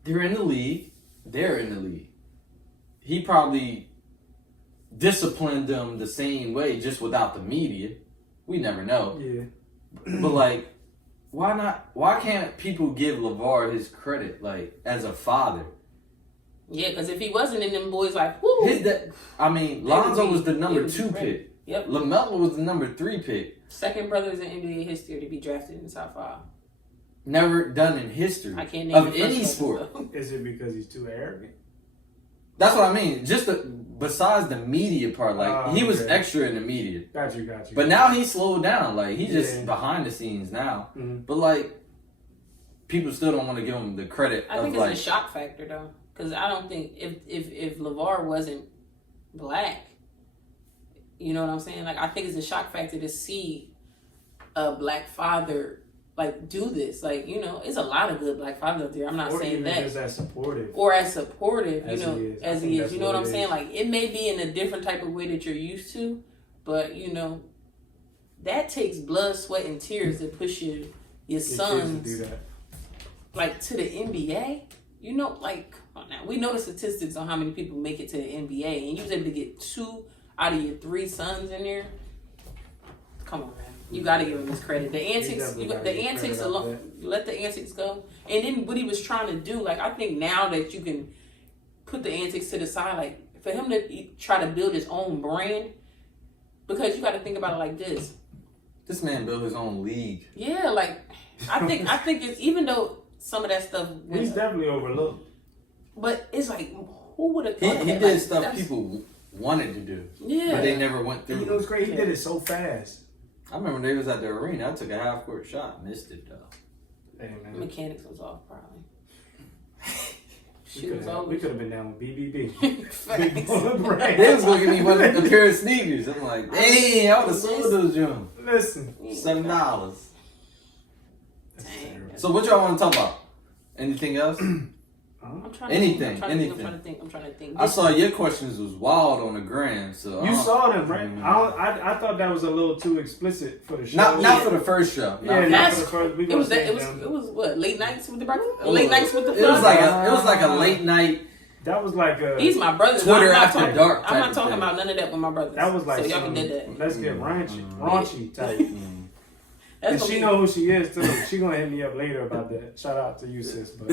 they're in the league. They're in the league. He probably disciplined them the same way, just without the media. We never know. Yeah. But like, why not? Why can't people give LeVar his credit, like as a father? Yeah, because if he wasn't in them boys like whoo. Lonzo was the number he would be 2 ready. pick. Yep. LaMelo was the number 3 pick. Second brothers in NBA history to be drafted in the top 5. Never done in history I can't name of the first any person, sport. though. Is it because he's too arrogant? That's what I mean. Just besides the media part, like he was okay. extra in the media. Got you. But now he slowed down. Like he's just Yeah. behind the scenes now. Mhm. But like people still don't want to give him the credit I of think like it's a shock factor though, because I don't think if LeVar wasn't black, you know what I'm saying? Like I think it's a shock factor to see a black father like do this. Like you know, it's a lot of good black fathers out there. I'm not or saying even that. just as supportive. Or as supportive, As you know, he is. I as think he is. that's You know what what I'm it saying? is. Like it may be in a different type of way that you're used to, but you know, that takes blood, sweat, and tears to push your Get kids to sons do that. like to the NBA. You know, like come on now, we know the statistics on how many people make it to the NBA, and you was able to get 2 out of your 3 sons in there. Come on, man. You gotta give him his credit. The antics, definitely you got gotta the give antics credit out alone. Let the antics go. And then what he was trying to do, like I think now that you can put the antics to the side, like for him to try to build his own brand, because you got to think about it like this. this man built his own league. Yeah, like I think it's even though some of that stuff, He's definitely overlooked. but it's like who would have He thought that? did Like, stuff that's- people wanted to do, Yeah, but they never went And through. you know what's crazy? He did it so fast. I remember they was at the arena. I took a half court shot, missed it though. Hey man, mechanics was off probably. we She was could always. have been down with BBB. Facts. Big Baller Brand. They was gonna give me a pair of sneakers. I'm like, dang, I would have sold those June. Listen. $7. That's Dang. terrible. So what y'all want to talk about? Anything else? I'm trying to Anything, think, anything. I'm trying to think. I saw your questions was wild on the gram. So I You don't- saw them, right? I thought that was a little too explicit for the show. Not for the first show. Yeah, not That's- for the first. We It was gonna that. sit It down. was what late nights with the breakfast. It was- Late nights with the. It was Flood? like a late night. That was like a. He's my brother. Twitter I'm not after talking, dark I'm type not of talking thing. about none of that with my brothers. That was like so y'all some, can did that. let's get raunchy type. That's And gonna she be- know who she is too. She gonna hit me up later about that. Shout out to you, sis. But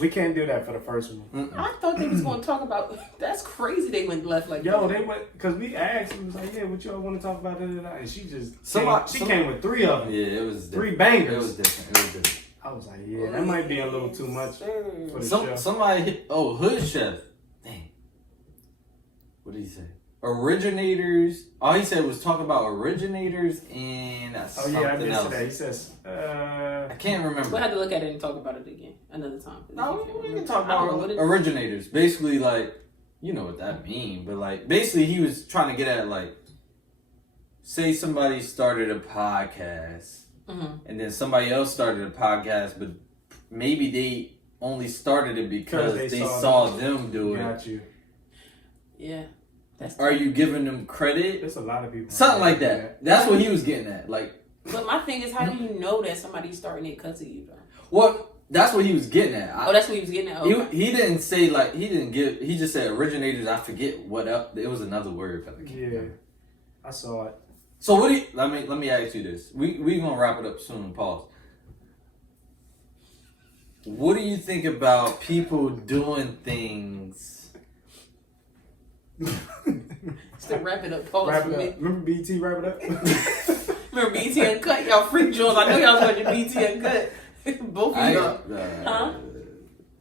we can't do that for the first one. I thought they was going to talk about. That's crazy. They went left like Yo, that. they went because we asked. We was like, "Yeah, what y'all want to talk about?" And she just Somebody- came with 3 of them. Yeah, it was 3 different. bangers. It was different. I was like, "Yeah, that might be a little too much for the show." Somebody hit. Oh, Hood Chef. Dang. What did he say? Originators. All he said was talk about originators and Oh something yeah, I did else. see that. He says, I can't remember. We'll have to look at it and talk about it again another time. No, we can talk I don't know about what it- originators. Basically, like, you know what that mean, but like, basically, he was trying to get at like, say somebody started a podcast, Mhm. and then somebody else started a podcast, but maybe they only started it because they saw them do it. Got you. Yeah. Are you giving them credit? There's a lot of people. Something like that. That's what he was getting at. Like, but my thing is, how do you know that somebody's starting it because of you, though? Well, that's what he was getting at. That's what he was getting at. Okay. He didn't say like he just said originators. I forget what up. It was another word. Yeah, I saw it. So what do you? Let me ask you this. We gonna wrap it up soon. Pause. What do you think about people doing things? Still wrap it up. Pause Wrap for it me. up. Remember BT? Wrap it up. Remember BT Uncut? Y'all freak Jones. I know y'all was watching BT Uncut. Both of y'all. Huh?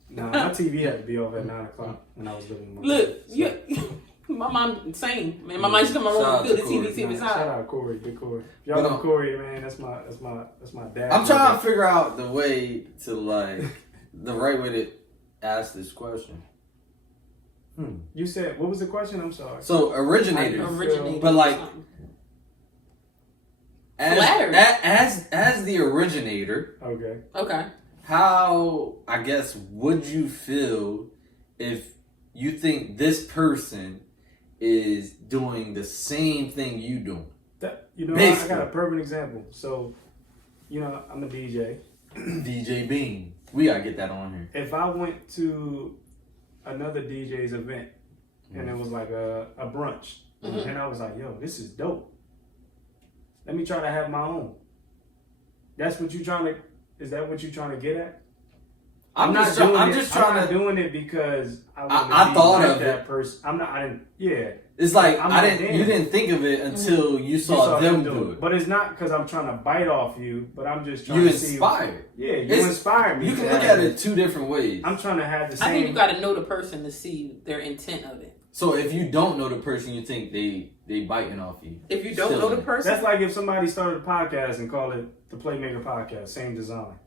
Nah, my TV had to be off at 9 o'clock when I was living with my Look, parents, so. my mom, same. Man, my mom used to come in my room and feel the TV, see if it's Shout hot. out Corey, big Corey. Y'all know Corey, man. That's my dad. I'm trying to figure out the way to like the right way to ask this question. You said what was the question? I'm sorry. So originators, but like as the originator. Okay. How, I guess, would you feel if you think this person is doing the same thing you doing? I got a perfect example. So, I'm a DJ. DJ Bean. We gotta get that on here. If I went to another DJ's event and it was like a brunch, and I was like, yo, this is dope. Let me try to have my own. Is that what you're trying to get at? I'm not doing it because I thought of that person. It's like you didn't think of it until you saw them do it. But it's not because I'm trying to bite off you, but I'm just trying to see. Inspired. Yeah, you inspired me. You can look at it two different ways. I'm trying to have the same. I think you got to know the person to see their intent of it. So if you don't know the person, you think they biting off you. If you don't know the person, that's like if somebody started a podcast and called it the Playmaker Podcast, same design.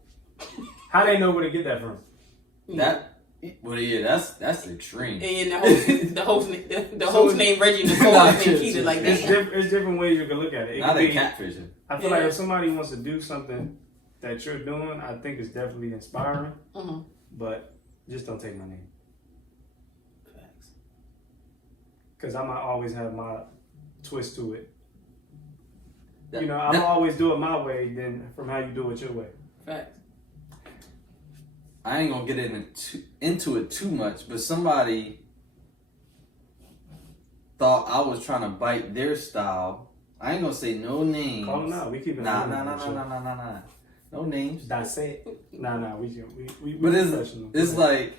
How they know where to get that from? That's extreme. And the host name Reggie Nicole and Keita like that. It's different ways you can look at it. Not a catfishing. I feel like if somebody wants to do something that you're doing, I think it's definitely inspiring. But just don't take my name. Facts. Because I might always have my twist to it. I'll always do it my way than from how you do it your way. Facts. I ain't gonna get into it too much, but somebody thought I was trying to bite their style. I ain't gonna say no names. Call them out. We keep it. Nah. No names. That's it. Nah. We but it's like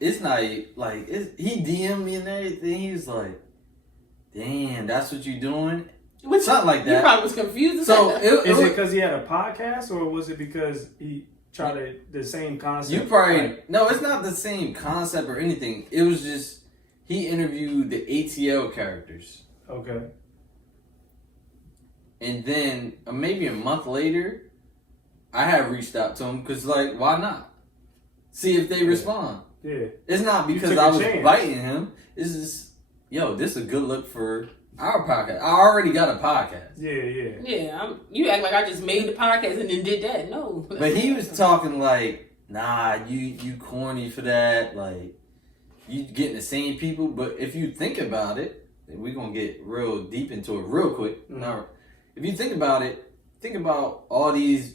it's not like he DM'd me and everything. He was like, "Damn, that's what you doing." Something like that. You probably was confused. So is it because he had a podcast, or was it because he tried the same concept? You probably no. It's not the same concept or anything. It was just he interviewed the ATL characters. Okay. And then maybe a month later, I had reached out to him because like, why not? See if they respond. Yeah. It's not because I was biting him. It's just, this is a good look for our podcast. I already got a podcast. Yeah. Yeah, you act like I just made the podcast and then did that. No. But he was talking like, nah, you corny for that. Like, you getting the same people. But if you think about it, we're going to get real deep into it real quick. Now, if you think about it, think about all these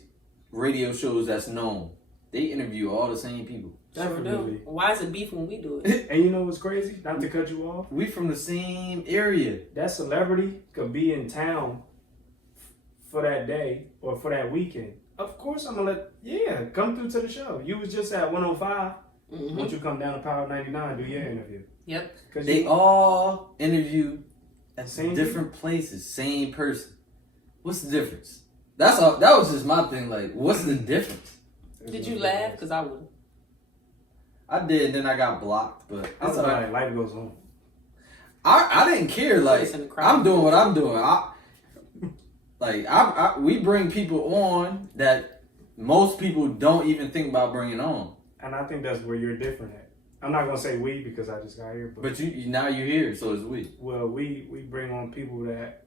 radio shows that's known. They interview all the same people. Definitely. Why is it beef when we do it? And you know what's crazy? Not to cut you off. We from the same area. That celebrity could be in town for that day or for that weekend. Of course I'm going to come through to the show. You was just at 105. Won't you come down to Power 99 do your interview? Yep. They all interview at different people? places, same person. What's the difference? That's all. That was just my thing. Like, what's the difference? Did you laugh? Because I would. I did, then I got blocked, but I was like, life goes on. I didn't care. Like, I'm doing what I'm doing. We bring people on that most people don't even think about bringing on. And I think that's where you're different at. I'm not gonna say we because I just got here, but you now you're here, so it's we. Well, we bring on people that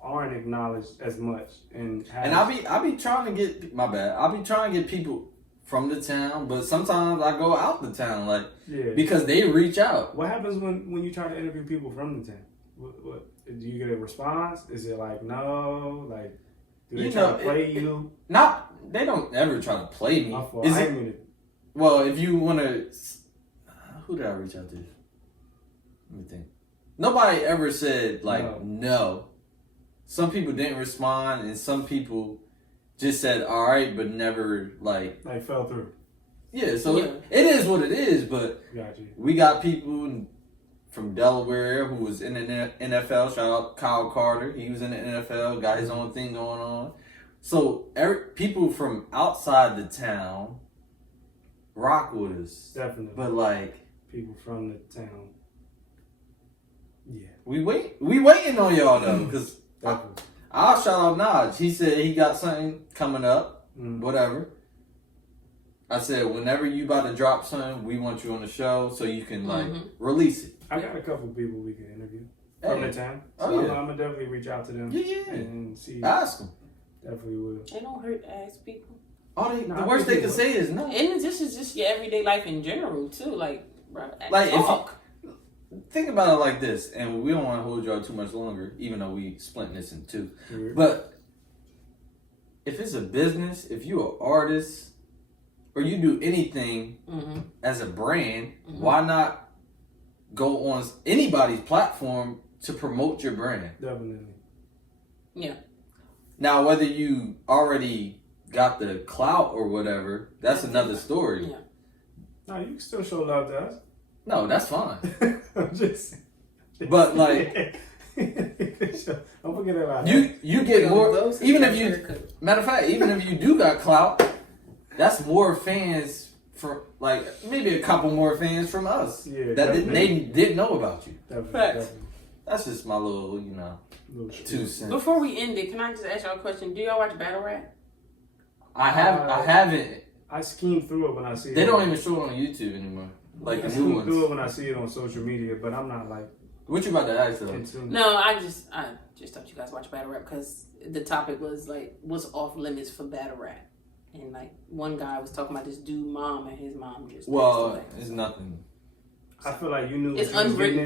aren't acknowledged as much, and I be trying to get I'll be trying to get people from the town, but sometimes I go out the town, like Yeah. because they reach out. What happens when you try to interview people from the town? What do you get a response? Is it like no? Like do they try to play you? They don't ever try to play me. Is it? Well, if you want to, who did I reach out to? Let me think. Nobody ever said like no. Some people didn't respond, and some people just said all right, but never like fell through. Yeah, so it is what it is. But we got people from Delaware who was in the NFL. Shout out Kyle Carter. He was in the NFL. Got his own thing going on. So people from outside the town rock with us. Definitely. But like people from the town. Yeah. We waiting on y'all though, because I'll shout out Naj. He said he got something coming up, whatever. I said whenever you about to drop something, we want you on the show so you can like release it. I got a couple people we can interview from the town. So I'm gonna definitely reach out to them. Yeah. And see. Ask them. Definitely will. It don't hurt to ask people. The worst they can say is no. And this is just your everyday life in general too. Like, bro, like talk. Think about it like this, and we don't want to hold y'all too much longer, even though we split this in two. Mm-hmm. But if it's a business, if you're an artist, or you do anything as a brand, why not go on anybody's platform to promote your brand? Definitely. Yeah. Now, whether you already got the clout or whatever, that's another story. Yeah. No, you can still show love to us. No, that's fine. I'm just. But like, don't forget about you get more. Even if you, matter of fact, even if you do got clout, that's more fans from like maybe a couple more fans from us that they didn't know about you. Definitely. That's just my little, 2 cents. Before we end it, can I just ask y'all a question? Do y'all watch Battle Rap? I haven't. I skim through it when I see it. They don't even show it on YouTube anymore. Like the new ones. I skim through it when I see it on social media, but I'm not like. What you about to ask though? No, I just thought you guys watch Battle Rap because the topic was like, what's off limits for Battle Rap? And like one guy was talking about this dude mom and his mom just. Well, it's nothing. I feel like you knew what it's you was getting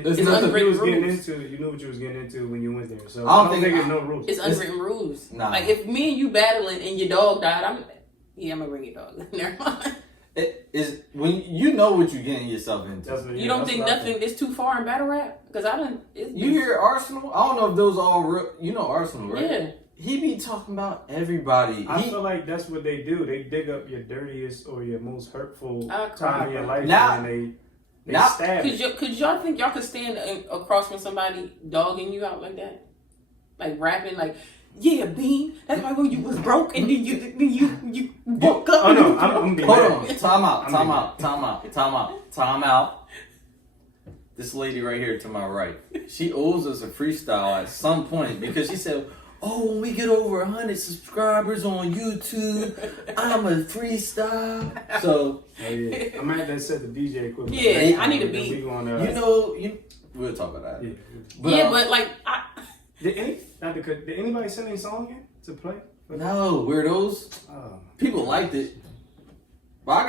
into. You knew what you was getting into when you went there. So I don't think it's no rules. It's unwritten rules. Nah. Like if me and you battling and your dog died, I'm gonna bring your dog. Never mind. It is when you know what you're getting yourself into. You don't think nothing is too far in battle rap? Because I don't. You hear Arsenal? I don't know if those all real. You know Arsenal, right? Yeah. He be talking about everybody. I feel like that's what they do. They dig up your dirtiest or your most hurtful time in your life, and they stab. Could y'all think y'all could stand across from somebody dogging you out like that, like rapping like? Yeah, Bean. That's why when you was broke and then you woke up. Oh no, I'm hold on. Time out. This lady right here to my right, she owes us a freestyle at some point because she said, "Oh, when we get over 100 subscribers on YouTube, I'm a freestyle." So I might have to set the DJ equipment. Yeah, I need a beat. We'll talk about that. Yeah, but like Did anybody send any song in to play? No, weirdos. People liked it. But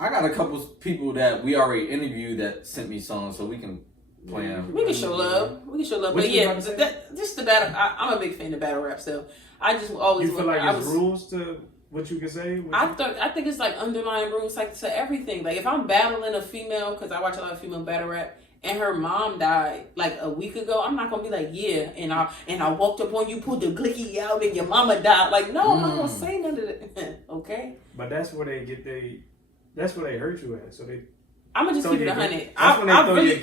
I got a couple people that we already interviewed that sent me songs, so we can play them. We can show love. But yeah, just the battle. I'm a big fan of battle rap. So I just always. You feel like there's rules to what you can say? I think it's like underlying rules like to everything. Like if I'm battling a female, because I watch a lot of female battle rap. And her mom died like a week ago. I'm not gonna be like, yeah, and I walked up on you, pulled the glicky out, and your mama died. Like, no, I'm not gonna say none of that. Okay. But that's where that's where they hurt you at. So I'm gonna just keep it 100.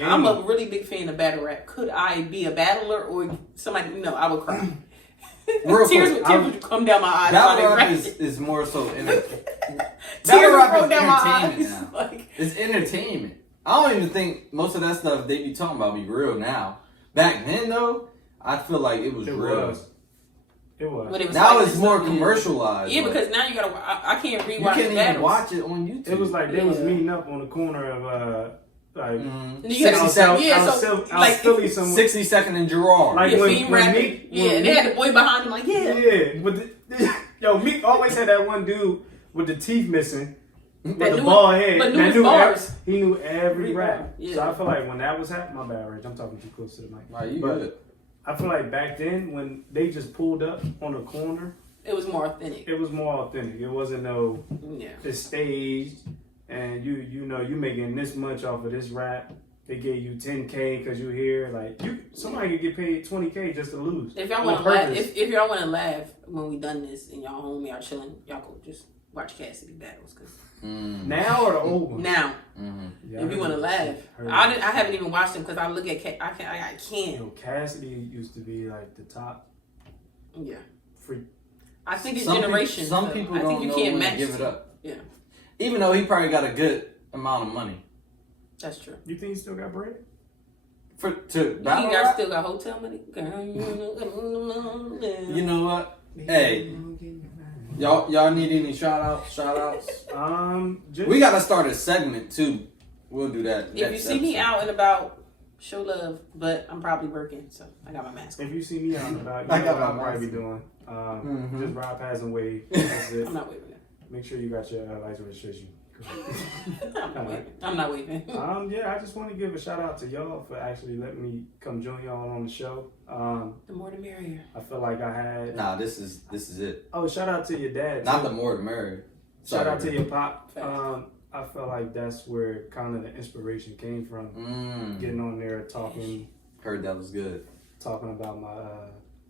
I'm a really big fan of battle rap. Could I be a battler or somebody? No, I would cry. Tears would come down my eyes. Battle rap is more so entertainment. Battle rap is entertainment now. Like, it's entertainment. I don't even think most of that stuff they be talking about be real now. Back then, though, I feel like it was real. It was. But it was now it's more commercialized. Yeah, because now you gotta. I can't rewatch. You can't even watch it on YouTube. It was like they was meeting up on the corner of 62nd and Gerard. Like when Meek, and they had the boy behind him. Like Meek always had that one dude with the teeth missing. But That the knew- bald head, but knew that his knew bars. he knew every Every rap. rap, yeah. So I feel like when that was happening, my bad, Rich. I'm talking too close to the mic. Right, you But good. I feel like back then when they just pulled up on the corner, It was more authentic. it was more authentic. It wasn't no Yeah. it's staged and you know you making this much off of this rap. They gave you 10K because you here. Like somebody could get paid 20K just to lose. If y'all On want to laugh, purpose. if y'all want to laugh when we done this and y'all home, y'all chilling, y'all go just watch Cassidy battles. Cause Now or the old one? now, Yeah, if you want to laugh, I haven't even watched them because I look at I can't. Yo, Cassidy used to be like the top Yeah, freak. I think it's Some generation. Some people I think don't you know can't when match to give it two. up. Yeah, Even though he probably got a good amount of money that's true. You think he still got bread? to You battle guys rap. still got hotel money? You know what? Hey, y'all need any shout outs? Just, We gotta start a segment too. We'll do that. If you next see me episode. out and about, show love. But I'm probably working, so I got my mask on. if you see me out and about, I you got know what my I'll probably mask. be doing. Mhm. Just ride past and wave. That's it. I'm not waving. Make sure you got your license registration. I'm not waving. I'm not waving. Yeah, I just want to give a shout out to y'all for actually letting me come join y'all on the show. The more the merrier. I feel like I had. Nah, this is it. Oh, shout out to your dad. Not too. the more the merrier. Shout out to Sorry. your pop. Facts. I felt like that's where kind of the inspiration came from. Getting on there talking Heard that was good. about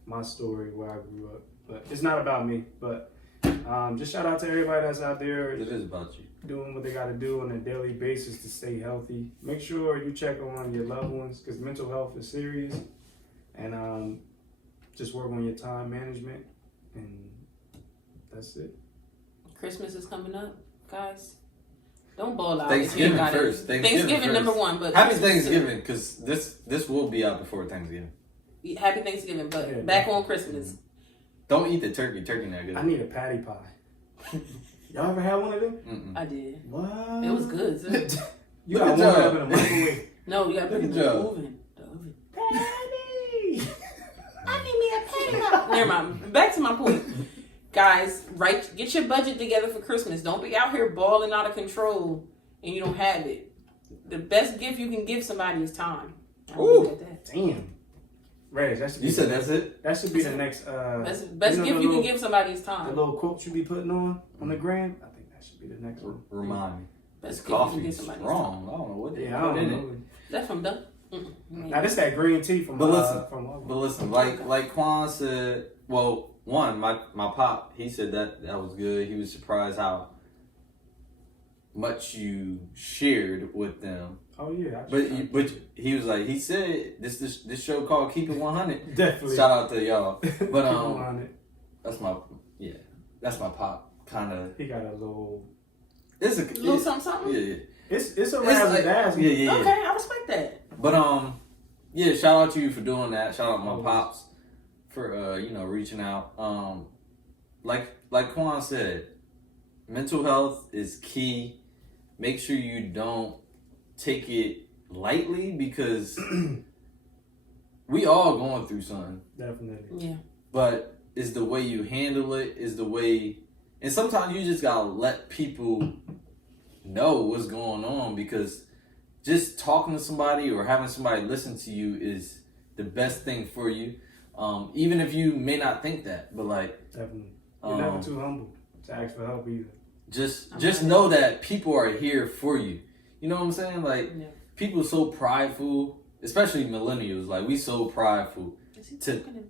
my story where I grew up. But it's not about me. But just shout out to everybody that's out there It is about you. doing what they got to do on a daily basis to stay healthy. Make sure you check on your loved ones because mental health is serious. And just work on your time management. And that's it. Christmas is coming up, guys. Don't ball out. Thanksgiving if you ain't got it. first. Thanksgiving first. number one, but Happy Christmas Thanksgiving, because this will be out before Thanksgiving. too. Happy Thanksgiving, but Yeah, back on Christmas. Don't eat the turkey. Turkey not good. I need a patty pie. Y'all ever had one of them? Mm-mm. I did. What? It was good. Too. You Look got at one y'all. up in a microwave. No, you got to put it in Good the job. oven. The oven. Patty! I need me a patty pie. Never mind. Back to my point. Guys, get your budget together for Christmas. Don't be out here balling out of control and you don't have it. The best gift you can give somebody is time. I Ooh. look at that. Damn. Reg, that should be You said that's it? that should be the next Best you know gift the you can little- give somebody is the time. little quote you be putting on the gram. I think that should be the next one. Remind me. Best gift This you can coffee give is somebody strong. I don't know what they Yeah, I put don't in know. it. That's from Duck. Now this that green tea from But listen, from Walmart. But listen, like Quan said, well, one, my pop, he said that was good. He was surprised how much you shared with them. Oh yeah, But he was like, he said this show called Keep It 100. definitely Shout out to y'all. But Keep on it. that's my pop kind of. He got a little. It's a Little something. yeah. It's a It's razzle like, dazzle. yeah. Okay, I respect that. But yeah, shout out to you for doing that. Shout out my Always. pops for reaching out. Like Quan said, mental health is key. Make sure you don't take it lightly because we all going through something. Definitely. Yeah. But is the way you handle it, is the way, and sometimes you just gotta let people know what's going on because just talking to somebody or having somebody listen to you is the best thing for you. Even if you may not think that, but like, Definitely. You're never too humble to ask for help either. just know that people are here for you. You know what I'm saying? Like, Yeah. people are so prideful, especially millennials. Like, we so prideful. Is he To- talking to me?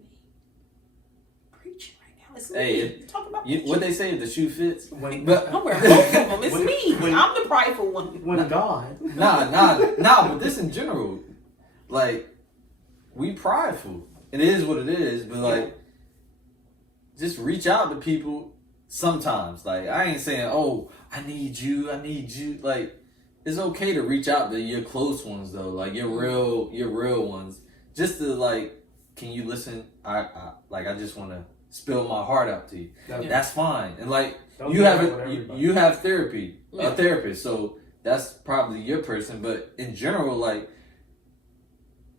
Preaching right now. It's Hey, me. Talk about What they say, if the shoe fits. When, But I'm wearing both of them. It's When- me. when- I'm the prideful one. when God. Nah, but this in general, like, we prideful. It is what it is, but like, just reach out to people sometimes. Like, I ain't saying, oh, I need you. Like, it's okay to reach out to your close ones though, like your real ones. Just to like, can you listen? I just want to spill my heart out to you. Yeah. That's fine. And like, Don't you do have that with a, everybody. you have therapy, Yeah. a therapist, so that's probably your person. But in general, like,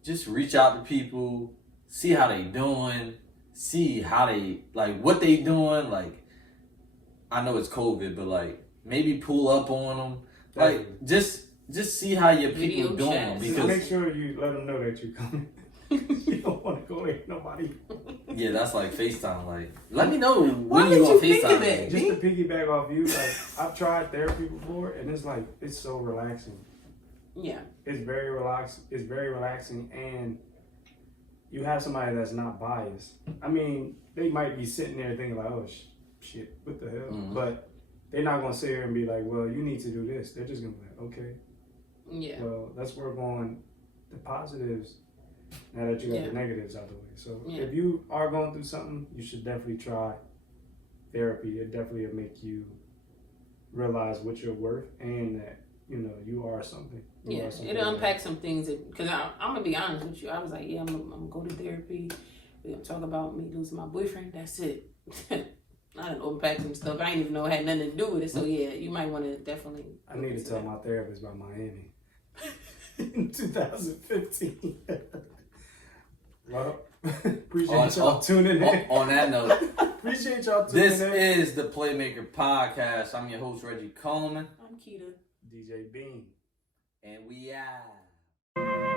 just reach out to people, see how they doing, see how they like what they doing. Like, I know it's COVID, but like, maybe pull up on them. Like just see how your Video people doing. chats. Just Because make sure you let them know that you're coming. You don't want to go with nobody. yeah, that's like FaceTime. Like, let me know Why when you did on you think of FaceTime. that? Just to piggyback off you, like I've tried therapy before, and it's like it's so relaxing. Yeah. It's very relaxed. It's very relaxing, and you have somebody that's not biased. I mean, they might be sitting there thinking like, "Oh shit, what the hell?" Mhm. But they're not gonna sit here and be like, "Well, you need to do this." They're just gonna be like, "Okay, Yeah. well, let's work on the positives now that you got Yeah. the negatives out the way." So Yeah. if you are going through something, you should definitely try therapy. It definitely will make you realize what you're worth and that you are something. You Yeah, are something it'll that- unpack some things. Because I'm gonna be honest with you. I was like, yeah, I'm gonna go to therapy. We're gonna talk about me losing my boyfriend. That's it. I done unpacked some stuff. I didn't even know it had nothing to do with it. So yeah, you might want to definitely. I need to tell my therapist about Miami in 2015. Well, appreciate y'all tuning in. On that note, Appreciate y'all tuning this in. is the Playmaker Podcast. I'm your host, Reggie Coleman. I'm Keita. DJ Bean. And we out.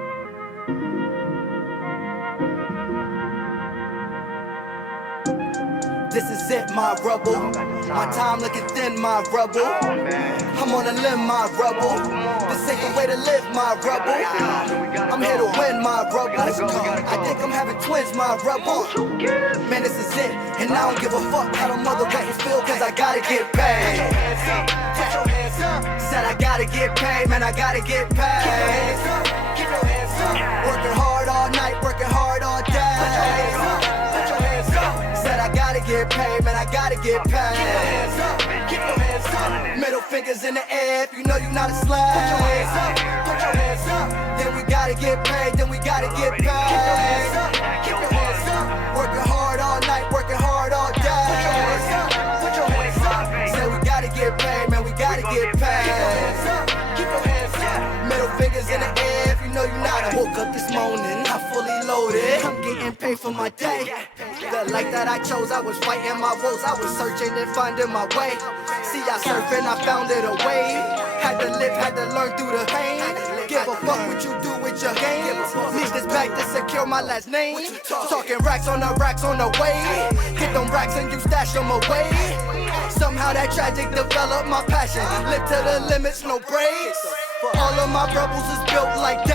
This is it, my rebel. My time looking thin, my rebel. I'm on a limb, my rebel. This ain't the way to live, my rebel. I'm here to win, my rebel. I think I'm having twins, my rebel. Man, this is it, and I don't give a fuck how the mother waiting feel, cause I gotta get paid. Said I gotta get paid, man, I gotta get paid. Working hard all night, working hard all day. Said I gotta get paid, man, I gotta get paid. Middle fingers in the air if you know you're not a slave. Then we gotta get paid, then we gotta get paid. Working hard all night, working hard all day. Said we gotta get paid, man, we gotta get paid. Middle fingers in the air if you know you're not a. Woke up this morning, I'm fully loaded. I'm getting paid for my day. The life that I chose, I was fighting my woes. I was searching and finding my way. See, I surfing, I found it a way. Had to live, had to learn through the pain. Give a fuck what you do with your game. Need this bag to secure my last name. Talking racks on the way. Get them racks and you stash them away. Somehow that tragic developed my passion. Live to the limits, no breaks. All of my rebels is built like that.